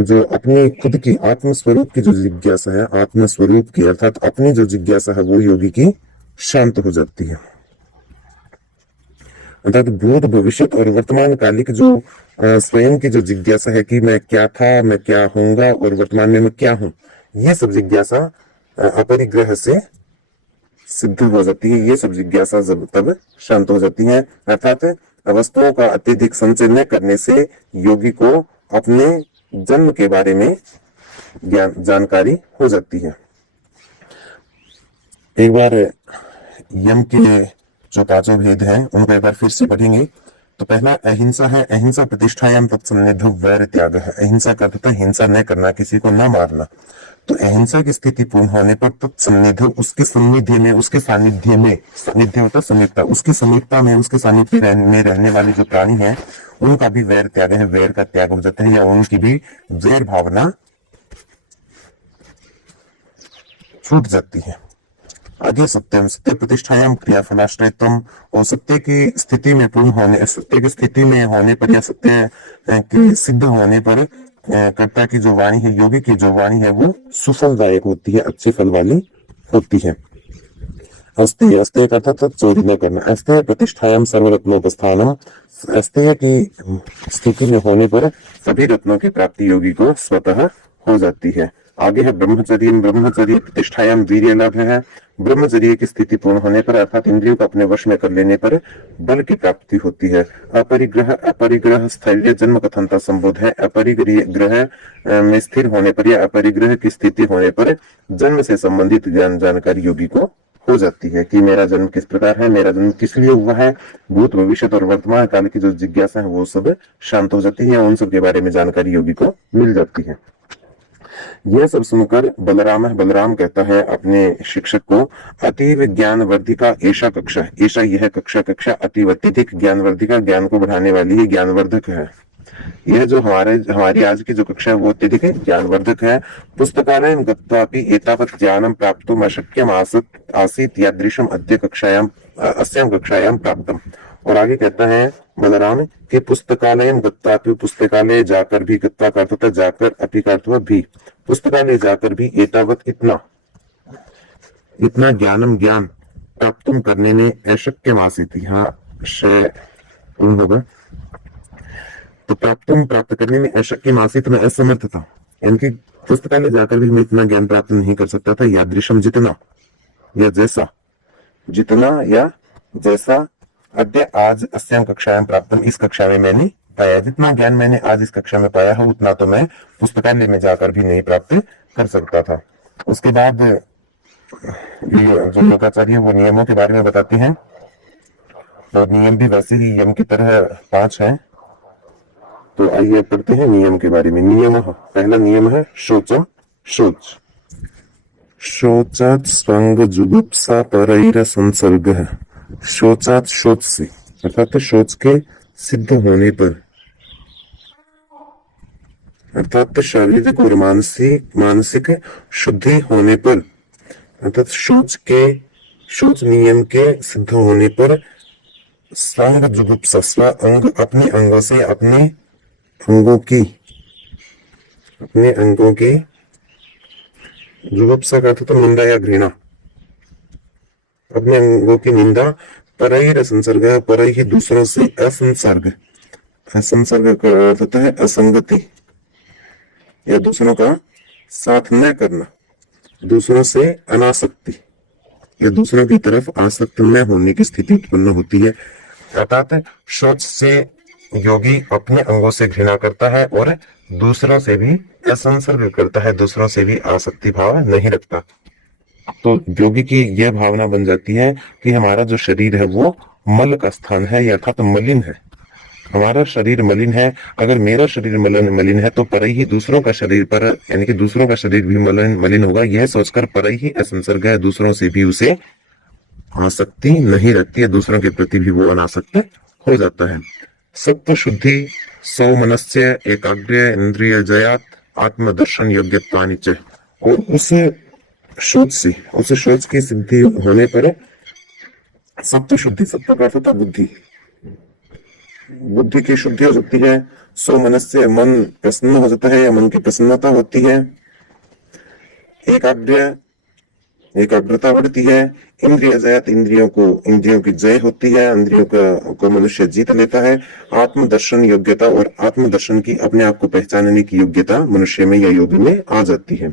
जो अपने खुद की आत्म स्वरूप की जो जिज्ञासा है, आत्म स्वरूप की अर्थात अपनी जो जिज्ञासा है वो योगी की शांत हो जाती है। अर्थात भूत भविष्यत और वर्तमान कालिक जो स्वयं की जो जिज्ञासा है कि मैं क्या था, मैं क्या होऊंगा और वर्तमान में मैं क्या हूं, ये सब जिज्ञासा अपरिग्रह से सिद्ध हो जाती है। ये सब जिज्ञासा जब तब शांत हो जाती है। अर्थात वस्तुओं का अत्यधिक संचय न करने से योगी को अपने जन्म के बारे में जानकारी हो जाती है। एक बार यम के जो पांचों भेद हैं उनको एक बार फिर से पढ़ेंगे। तो पहला अहिंसा है। अहिंसा प्रतिष्ठायाम तत्सन्निधि वैर त्याग है। अहिंसा का अर्थ है हिंसा न करना, किसी को न मारना। तो अहिंसा की स्थिति पूर्ण होने पर तत्सन्निधि, उसके सानिध्य में, उसके सानिध्य में, सानिध्य होता समीपता, उसकी समीपता में, उसके सानिध्य में रहने वाले जो प्राणी है उनका भी वैर त्याग है, वैर का त्याग हो जाता है, या उनकी भी वैर भावना छूट जाती है। आगे सत्यम, सत्य प्रतिष्ठायाम क्रियाफलाश्रयत्वम, और सत्य की स्थिति में पूर्ण होने, सत्य की स्थिति में होने पर या सत्य के सिद्ध होने पर कर्ता की जो वाणी है, योगी की जो वाणी है वो सुफलदायक होती है, अच्छे फल वाली होती है। अस्तेय, अस्तेय का अर्थ चोरी न करना। अस्तेय प्रतिष्ठायाम सर्वरत्नोपस्थानम, अस्तेय की स्थिति में होने पर सभी रत्नों की प्राप्ति योगी को स्वतः हो जाती है। आगे है ब्रह्मचर्य। ब्रह्मचर्य प्रतिष्ठायाम वीर्य लाभ है। ब्रह्मचर्य की स्थिति पूर्ण होने पर अर्थात इंद्रियों को अपने वश में कर लेने पर बल की प्राप्ति होती है। अपरिग्रह स्थैर्य जन्म कथनता संबोध है। अपरिग्रह में स्थिर होने पर या अपरिग्रह की स्थिति होने पर जन्म से संबंधित ज्ञान जानकारी योगी को हो जाती है कि मेरा जन्म किस प्रकार है, मेरा जन्म किस लिए हुआ है, भूत भविष्य और वर्तमान काल की जो जिज्ञासा है वो सब शांत हो जाती है। उन सब के बारे में जानकारी योगी को मिल जाती है। यह सब सुनकर बलराम कहता है अपने शिक्षक को, अतीव ज्ञान वर्धिका ऐसा कक्षा, ऐसा यह कक्षा अतीव अत्यधिक ज्ञान वर्धिका, ज्ञान को बढ़ाने वाली ही ज्ञानवर्धक है। यह जो हमारी आज की जो कक्षा है वो अत्यधिक ज्ञानवर्धक है। पुस्तकालय गत्वापि एतावत् ज्ञानम प्राप्तुम अशक्यम आसीत् यादृशम अद्य अस्याम कक्षायाम प्राप्तम। और आगे कहता है बलराम कि पुस्तकालय गत्वापि, पुस्तकालय जाकर भी, गत्वा का अर्थ होता है जाकर, अपि का अर्थ भी, पुस्तकालय जाकर भी एतावत् इतना ज्ञान प्राप्तुम करने में अशक्यम आसीत्, यहाँ होगा तो प्राप्त करने में अशक्य आसीत्, मैं असमर्थ था, यानी पुस्तकालय जाकर भी मैं इतना ज्ञान प्राप्त नहीं कर सकता था। यादृशम जितना या जैसा अद्य आज अस्याम कक्षायाम प्राप्तम, इस कक्षा में मैंने पाया, जितना ज्ञान मैंने आज इस कक्षा में पाया है उतना तो मैं पुस्तकालय में जाकर भी नहीं प्राप्त कर सकता था। उसके बाद जो योगाचार्य वो नियमों के बारे में बताते हैं, और नियम भी वैसे ही यम की तरह 5 है। तो आइए पढ़ते हैं नियम के बारे में। नियम, पहला नियम है शोच। शोचात स्वंग जुगुप्सा परैर संसर्ग है। शोचात, शोच से अर्थात शोच के सिद्ध होने पर, अर्थात शारीरिक और मानसिक शुद्धि होने पर, अर्थात शोच नियम के सिद्ध होने पर स्वंग जुगुप्सा, स्व अंग, अपने अंगों से, अपने अंगों की जुगुप्सा का अर्थ तो निंदा या घृणा, अपने अंगों की निंदा, परैर संसर्ग, परई ही दूसरों से, असंसर्ग का अर्थ होता है असंगति या दूसरों का साथ न करना, दूसरों से अनासक्ति या दूसरों की तरफ आसक्त न होने की स्थिति उत्पन्न होती है। अर्थात शौच से योगी अपने अंगों से घृणा करता है और दूसरों से भी असंसर्ग करता है, दूसरों से भी आसक्ति भाव नहीं रखता। तो योगी की यह भावना बन जाती है कि हमारा जो शरीर है वो मल का स्थान है, अर्थात मलिन है, हमारा शरीर मलिन है। अगर मेरा शरीर मलिन है तो परई ही दूसरों का शरीर पर, यानी कि दूसरों का शरीर भी मलिन होगा, यह सोचकर परई ही असंसर्ग है, दूसरों से भी उसे आसक्ति नहीं रहती है, दूसरों के प्रति भी वो अनासक्त हो जाता है। सत्व शुद्धि सौमनस्य एकाग्र इंद्रिय जयात आत्मदर्शन योग्यत्वानि च। और उस शोच की सिद्धि होने पर सत्व शुद्धि, सत्व का अर्थ होता है बुद्धि की शुद्धि हो सकती है। सौमनस्य, मन प्रसन्न हो जाता है या मन की प्रसन्नता होती है। एकाग्रता बढ़ती है। इंद्रिय जयत, इंद्रियों की जय होती है, इंद्रियों को मनुष्य जीत लेता है। आत्मदर्शन योग्यता, और आत्मदर्शन की, अपने आप को पहचानने की योग्यता मनुष्य में या योगी में आ जाती है।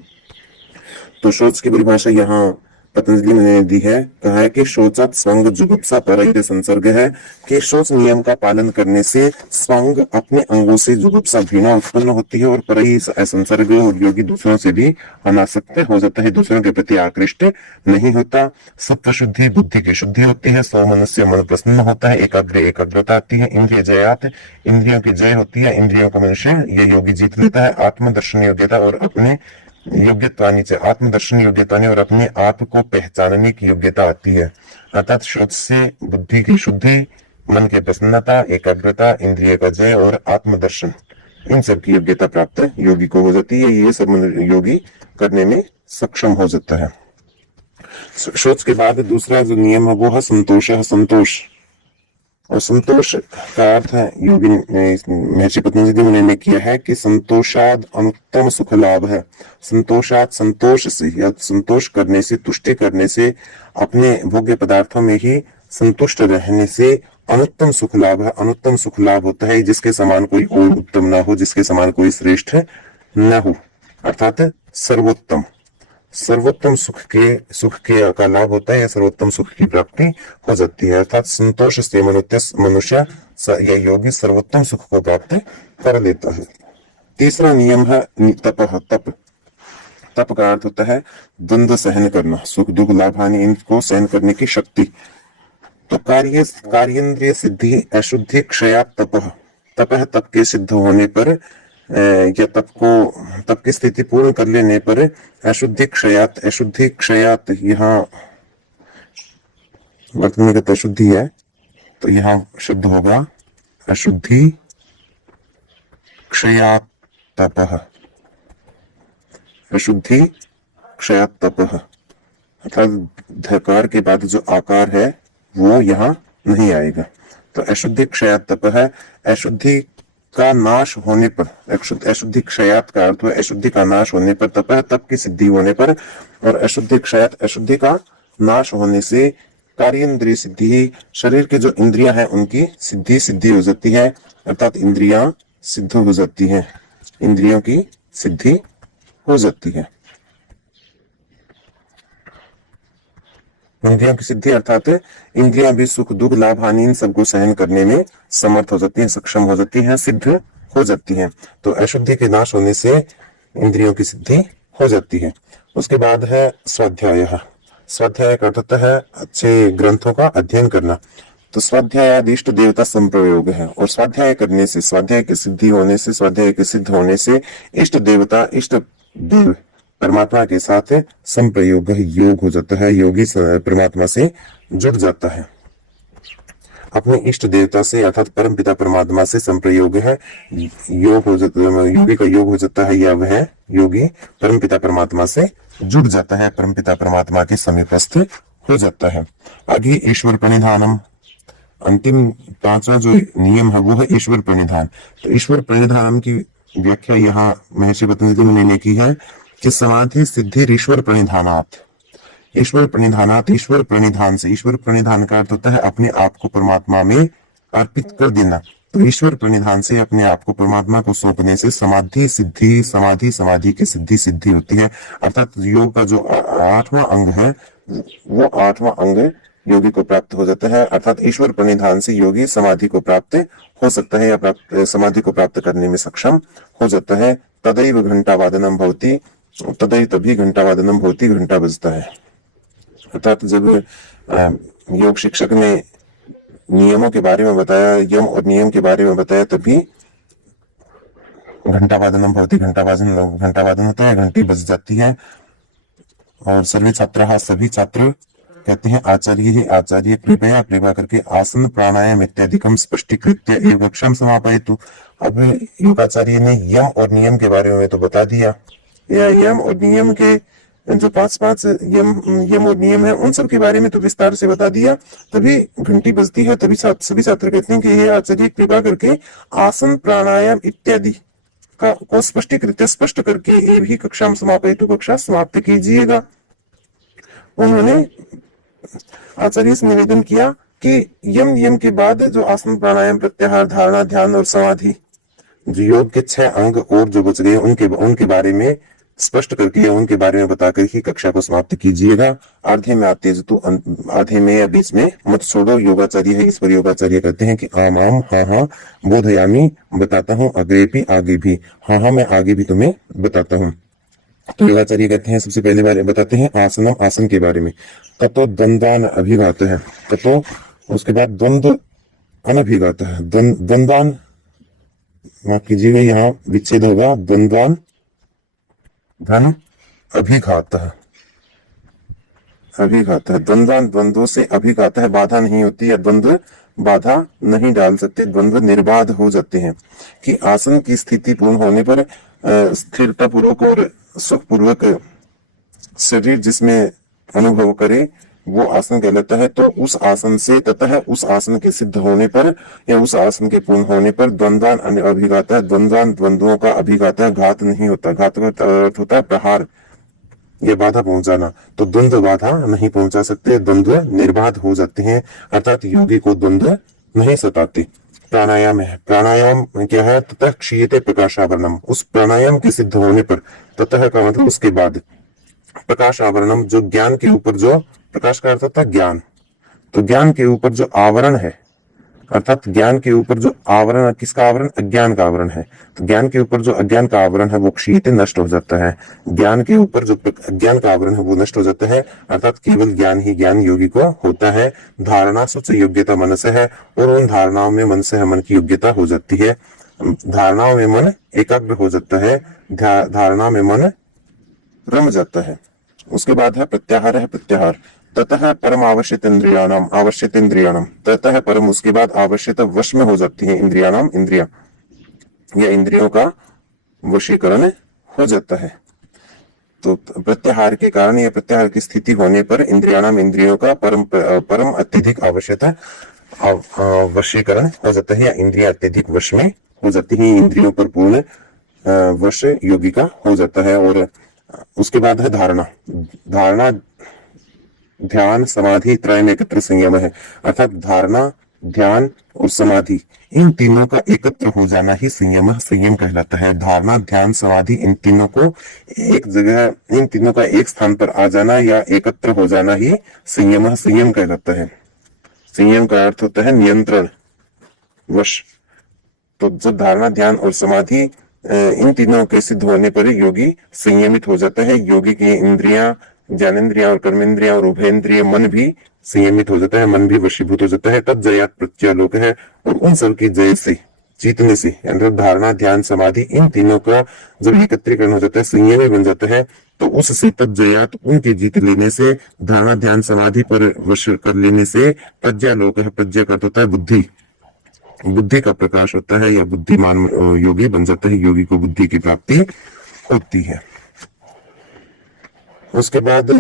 तो शौच की परिभाषा यहाँ पतंजलि ने दी है, कहा है कि शौचात स्वंग जुगुप्सा परैर संसर्ग है कि शौच नियम का पालन करने से स्वंग, अपने अंगों से, जुगुप्सा घृणा उत्पन्न होती है और परई संसर्ग, और योगी दूसरों से भी अनासक्त हो जाता है, दूसरों के प्रति आकृष्ट नहीं होता। सत्व शुद्धि, बुद्धि की शुद्धि होती है। सौमनस्य, मन प्रसन्न होता है। एकाग्रता आती है। इंद्रिय जयात, इंद्रियों की जय होती है, इंद्रियों को मनुष्य ये योगी जीत लेता है। आत्मदर्शन योग्यता, और अपने योग्यत्वानी से, आत्मदर्शन योग्यत्वानी, और अपने आप को पहचानने की योग्यता आती है। अर्थात शौच से बुद्धि की शुद्धि, मन की प्रसन्नता, एकाग्रता, इंद्रिय का जय और आत्मदर्शन, इन सब की योग्यता प्राप्त योगी को हो जाती है। ये सब योगी करने में सक्षम हो जाता है। शौच के बाद दूसरा जो नियम है वो है संतोष। और संतोष का अर्थ है, योगी महर्षि पतंजलि मुनि ने किया है कि संतोषाद अनुत्तम सुख लाभ है। संतोषाद, संतोष से या संतोष करने से, तुष्टि करने से, अपने भोग्य पदार्थों में ही संतुष्ट रहने से अनुत्तम सुख लाभ है। अनुत्तम सुख लाभ होता है जिसके समान कोई और उत्तम ना हो, जिसके समान कोई श्रेष्ठ न हो, अर्थात सर्वोत्तम। सर्वोत्तम सुख के का लाभ होता है या सर्वोत्तम सुख की प्राप्ति हो जाती है, अर्थात संतोष से मनुष्य या योगी सर्वोत्तम सुख को प्राप्त कर लेता है। तीसरा नियम है तपः। तप का अर्थ होता है द्वंद्व सहन करना, सुख दुख लाभ हानि इनको सहन करने की शक्ति। तो कार्येंद्रिय सिद्धि अशुद्धि क्षयात तपः। तपः तप के सिद्ध होने पर या तप की स्थिति पूर्ण कर लेने पर अशुद्धि क्षयात यहाँ वर्तमान का अशुद्धि है तो यहाँ शब्द होगा अशुद्धि क्षयात तपः। अशुद्धि क्षयात तपः अर्थात धकार के बाद जो आकार है वो यहाँ नहीं आएगा। तो अशुद्धि क्षयात तपः है, अशुद्धि का नाश होने पर, अशुद्धि क्षयात का अर्थ है अशुद्धि का नाश होने पर, तपः तप की सिद्धि होने पर, और अशुद्धि क्षयात अशुद्धि का नाश होने से कार्येंद्रिय सिद्धि, शरीर के जो इंद्रियां हैं उनकी सिद्धि हो जाती है, अर्थात इंद्रियां सिद्ध हो जाती हैं, इंद्रियों की सिद्धि हो जाती है। इंद्रियों की सिद्धि अर्थात इंद्रियां भी सुख दुख लाभ हानि इन सबको सहन करने में समर्थ हो जाती हैं, सक्षम हो जाती हैं, सिद्ध हो जाती हैं। तो अशुद्धि के नाश होने से इंद्रियों की सिद्धि हो जाती है। उसके बाद है स्वाध्याय। स्वाध्याय का अर्थ होता है अच्छे ग्रंथों का अध्ययन करना। तो स्वाध्याय इष्ट देवता संप्रयोग है, और स्वाध्याय करने से, स्वाध्याय की सिद्धि होने से, स्वाध्याय के सिद्ध होने से इष्ट देवता इष्ट देव परमात्मा के साथ संप्रयोग योग हो जाता है, योगी परमात्मा से जुड़ जाता है। अपने इष्ट देवता से अर्थात परम पिता परमात्मा से संप्रयोग है, योग हो जाता है, योगी का योग हो जाता है, या वह योगी परम पिता परमात्मा से जुड़ जाता है, परम पिता परमात्मा के समीपस्थ हो जाता है। आगे ईश्वर प्रणिधानम, अंतिम पांचवा जो नियम है वो है ईश्वर प्रणिधान। तो ईश्वर प्रणिधान की व्याख्या यहाँ महर्षि पतंजलि मुनि ने की है कि समाधि सिद्धि ईश्वर प्रणिधानात्। ईश्वर प्रणिधानात्, ईश्वर प्रणिधान से, ईश्वर प्रणिधान का अर्थ होता है अपने आप को परमात्मा में अर्पित कर देना। तो ईश्वर प्रणिधान से अपने आप को परमात्मा को सौंपने से समाधि सिद्धि, समाधि की सिद्धि होती है, अर्थात योग का जो 8वां अंग है वो 8वां अंग योगी को प्राप्त हो जाता है, अर्थात ईश्वर प्रणिधान से योगी समाधि को प्राप्त हो सकता है या समाधि को प्राप्त करने में सक्षम हो जाता है। तदैव घंटावादनम भवति, तभी घंटावादनम भवति, घंटा बजता है। अर्थात जब योग शिक्षक ने नियमों के बारे में बताया, यम और नियम के बारे में बताया, तभी घंटावादनम भवति, घंटावादन होता है, घंटी बज जाती है। और सर्वे छात्राः, सभी छात्र कहते हैं आचार्य कृपया करके आसन प्राणायाम इत्यादिकम स्पष्टीकृत्य एवं क्षम समापयतु। अब योगाचार्य ने यम और नियम के बारे में तो बता दिया, या यम और नियम के जो पांच यम और नियम है उन सब के बारे में तो विस्तार से बता दिया। तभी घंटी बजती है, तभी सभी छात्र कहते हैं कि ये आचार्य कृपा करके आसन प्राणायाम इत्यादि को स्पष्ट करके ये भी कक्षा समापयतु, कक्षा समाप्त कीजिएगा। उन्होंने आचार्य से निवेदन किया कि यम नियम के बाद जो आसन प्राणायाम प्रत्याहार धारणा ध्यान और समाधि, जो योग के 6 अंग और जो बच गए उनके बारे में स्पष्ट करके, उनके बारे में बताकर ही कक्षा को समाप्त कीजिएगा। आधे में आते तो आधे में या बीच में मत छोड़ो। योगाचार्य है, इस पर योगाचार्य कहते हैं कि आम हाँ बोधयामी, बताता हूँ, अग्रेपी आगे भी, हाँ मैं आगे भी तुम्हें बताता हूँ। तो योगाचार्य कहते हैं सबसे पहले बारे बताते हैं आसनम, आसन के बारे में। ततो द्वंद्वान अभिघात है, ततो उसके बाद द्वंद्व अनभिघात है। द्वंद्वान माफ कीजिएगा, यहाँ विच्छेद होगा, द्वंद्वान धन अभिघात है, द्वंद्वान द्वंद्वों से अभिघात है, बाधा नहीं होती है, द्वंद्व बाधा नहीं डाल सकते, द्वंद्व निर्बाध हो जाते हैं। कि आसन की स्थिति पूर्ण होने पर स्थिरता पूर्वक और सुखपूर्वक शरीर जिसमें अनुभव करे वो आसन कहलाता है। तो उस आसन से तथा उस आसन के सिद्ध होने पर या उस आसन के पूर्ण होने पर द्वंद्वान अभिघात है, द्वंद्वों का अभिघात है, घात नहीं होता। घात का अर्थ होता है प्रहार, ये बाधा पहुंचाना। तो द्वंद्व बाधा नहीं पहुंचा सकते, द्वंद्व निर्बाध हो जाते हैं, अर्थात योगी को द्वंद्व नहीं सताती। प्राणायाम है, प्राणायाम क्या है, ततः क्षीयते प्रकाशावरणम, उस प्राणायाम के सिद्ध होने पर, ततः का मतलब उसके बाद, प्रकाश आवरणम जो ज्ञान के ऊपर, जो प्रकाश का अर्थ था ज्ञान, तो ज्ञान के ऊपर जो आवरण है, अर्थात ज्ञान के ऊपर जो आवरण, किसका आवरण, अज्ञान का आवरण है, तो ज्ञान के ऊपर जो अज्ञान का आवरण है वो क्षीयते नष्ट हो जाता है। ज्ञान के ऊपर जो अज्ञान का आवरण है वो नष्ट हो जाता है, अर्थात केवल ज्ञान ही ज्ञान योगी को होता है। धारणा सुच योग्यता मन से है, और उन धारणाओं में मन से मन की योग्यता हो जाती है। धारणाओं में मन एकाग्र हो जाता है, धारणा में मन रम जाता है। उसके बाद है प्रत्याहार, है प्रत्याहार, ततः परम आवश्यक इंद्रियाणाम, आवश्यक इंद्रियाणाम, ततः परम उसके बाद आवश्यक वश में हो जाती है इंद्रियाणाम, इंद्रिया, या इंद्रियों का वशीकरण हो जाता है। तो प्रत्याहार के कारण या प्रत्याहार की स्थिति होने पर इंद्रियाणाम, इंद्रियों का परम अत्यधिक आवश्यकता वशीकरण हो जाता है, या इंद्रिया अत्यधिक वश में हो जाती है, इंद्रियों पर पूर्ण वश योगी का हो जाता है। और उसके बाद है धारणा, धारणा ध्यान समाधि त्रय में एकत्र संयम है, अर्थात धारणा, ध्यान और समाधि, इन तीनों का एकत्र हो जाना ही संयम, संयम कहलाता है। धारणा, ध्यान, समाधि, इन तीनों को एक जगह, इन तीनों का एक स्थान पर आ जाना या एकत्र हो जाना ही संयम, संयम कहलाता है। संयम का अर्थ होता है नियंत्रण, वश। तो जब धारणा, ध्यान और समाधि इन तीनों के सिद्ध होने पर योगी संयमित हो जाता है। योगी की इंद्रियां, ज्ञानेन्द्रिया और कर्मेंद्रिया और उभयेंद्रिय मन भी संयमित हो जाता है, मन भी वशीभूत हो जाता है। तब जयात प्रत्यालोक है, और उन सब की जय से, जीतने से, धारणा, ध्यान, समाधि, इन तीनों का जब एकत्रीकरण हो जाता है, संयमी बन जाता है, तो उससे तब जयात, उनके जीत लेने से, धारणा, ध्यान, समाधि पर वश कर लेने से प्रज्ञालोक है, प्रज्ञा का होता है बुद्धि, बुद्धि का प्रकाश होता है, या बुद्धिमान योगी बन जाता है, योगी को बुद्धि की प्राप्ति होती है। उसके बाद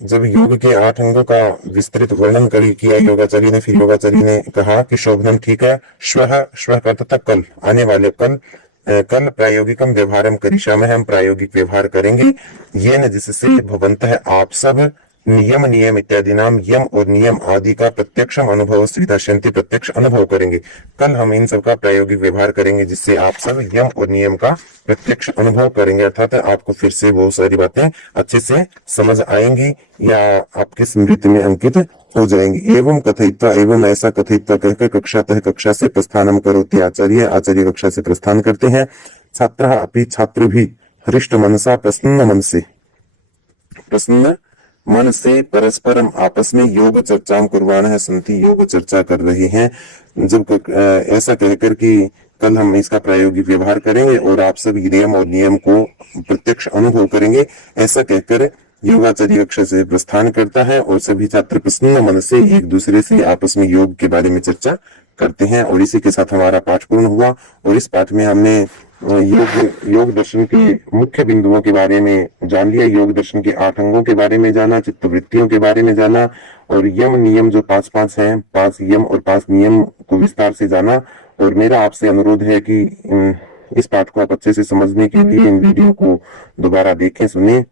जब योग के 8 अंगों का विस्तृत वर्णन किया योगाचार्य ने, फिर योगाचार्य ने कहा कि शोभनम, ठीक है, श्वः, श्वः का तथा कल, आने वाले कल, कल प्रायोगिकम व्यवहारम करिष्यामः, हम प्रायोगिक व्यवहार करेंगे, ये न जिससे भवंतः आप सब नियम, नियम इत्यादि नाम, यम और नियम आदि का प्रत्यक्ष अनुभव से दर्शनती, प्रत्यक्ष अनुभव करेंगे। कल हम इन सब का प्रायोगिक व्यवहार करेंगे, जिससे आप सब यम और नियम का प्रत्यक्ष अनुभव करेंगे, अर्थात आपको फिर से बहुत सारी बातें अच्छे से समझ आएंगी या आपकी स्मृति में अंकित हो जाएंगी। एवं कथयित्वा, एवं ऐसा कथयित्वा कहकर कक्षातः, कक्षा से प्रस्थानम करोति आचार्य, आचार्य कक्षा से प्रस्थान करते हैं। छात्रः अपि, छात्र भी हृष्ट मनसा, प्रसन्न मन से, प्रसन्न मन से परस्परम आपस में योग चर्चा कुर्वाण है, संति, योग चर्चा कर रहे हैं। जब ऐसा कहकर कि कल हम इसका प्रायोगिक व्यवहार करेंगे और आप सभी नियम और नियम को प्रत्यक्ष अनुभव करेंगे, ऐसा कहकर योगाचार्य कक्षा से प्रस्थान करता है, और सभी छात्र प्रसन्न मन से एक दूसरे से आपस में योग के बारे में चर्चा करते हैं। और इसी के साथ हमारा पाठ पूर्ण हुआ, और इस पाठ में हमने योग दर्शन के मुख्य बिंदुओं के बारे में जान लिया, योग दर्शन के 8 अंगों के बारे में जाना, चित्तवृत्तियों के बारे में जाना, और यम नियम जो 5 हैं, 5 यम और 5 नियम को विस्तार से जाना। और मेरा आपसे अनुरोध है कि इस पाठ को आप अच्छे से समझने के लिए इन वीडियो को दोबारा देखें, सुने,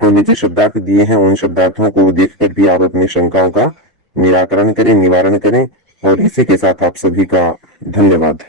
और नीचे शब्दार्थ दिए हैं, उन शब्दार्थों को देखकर भी आप अपनी शंकाओं का निराकरण करें, निवारण करें। और इसी के साथ आप सभी का धन्यवाद।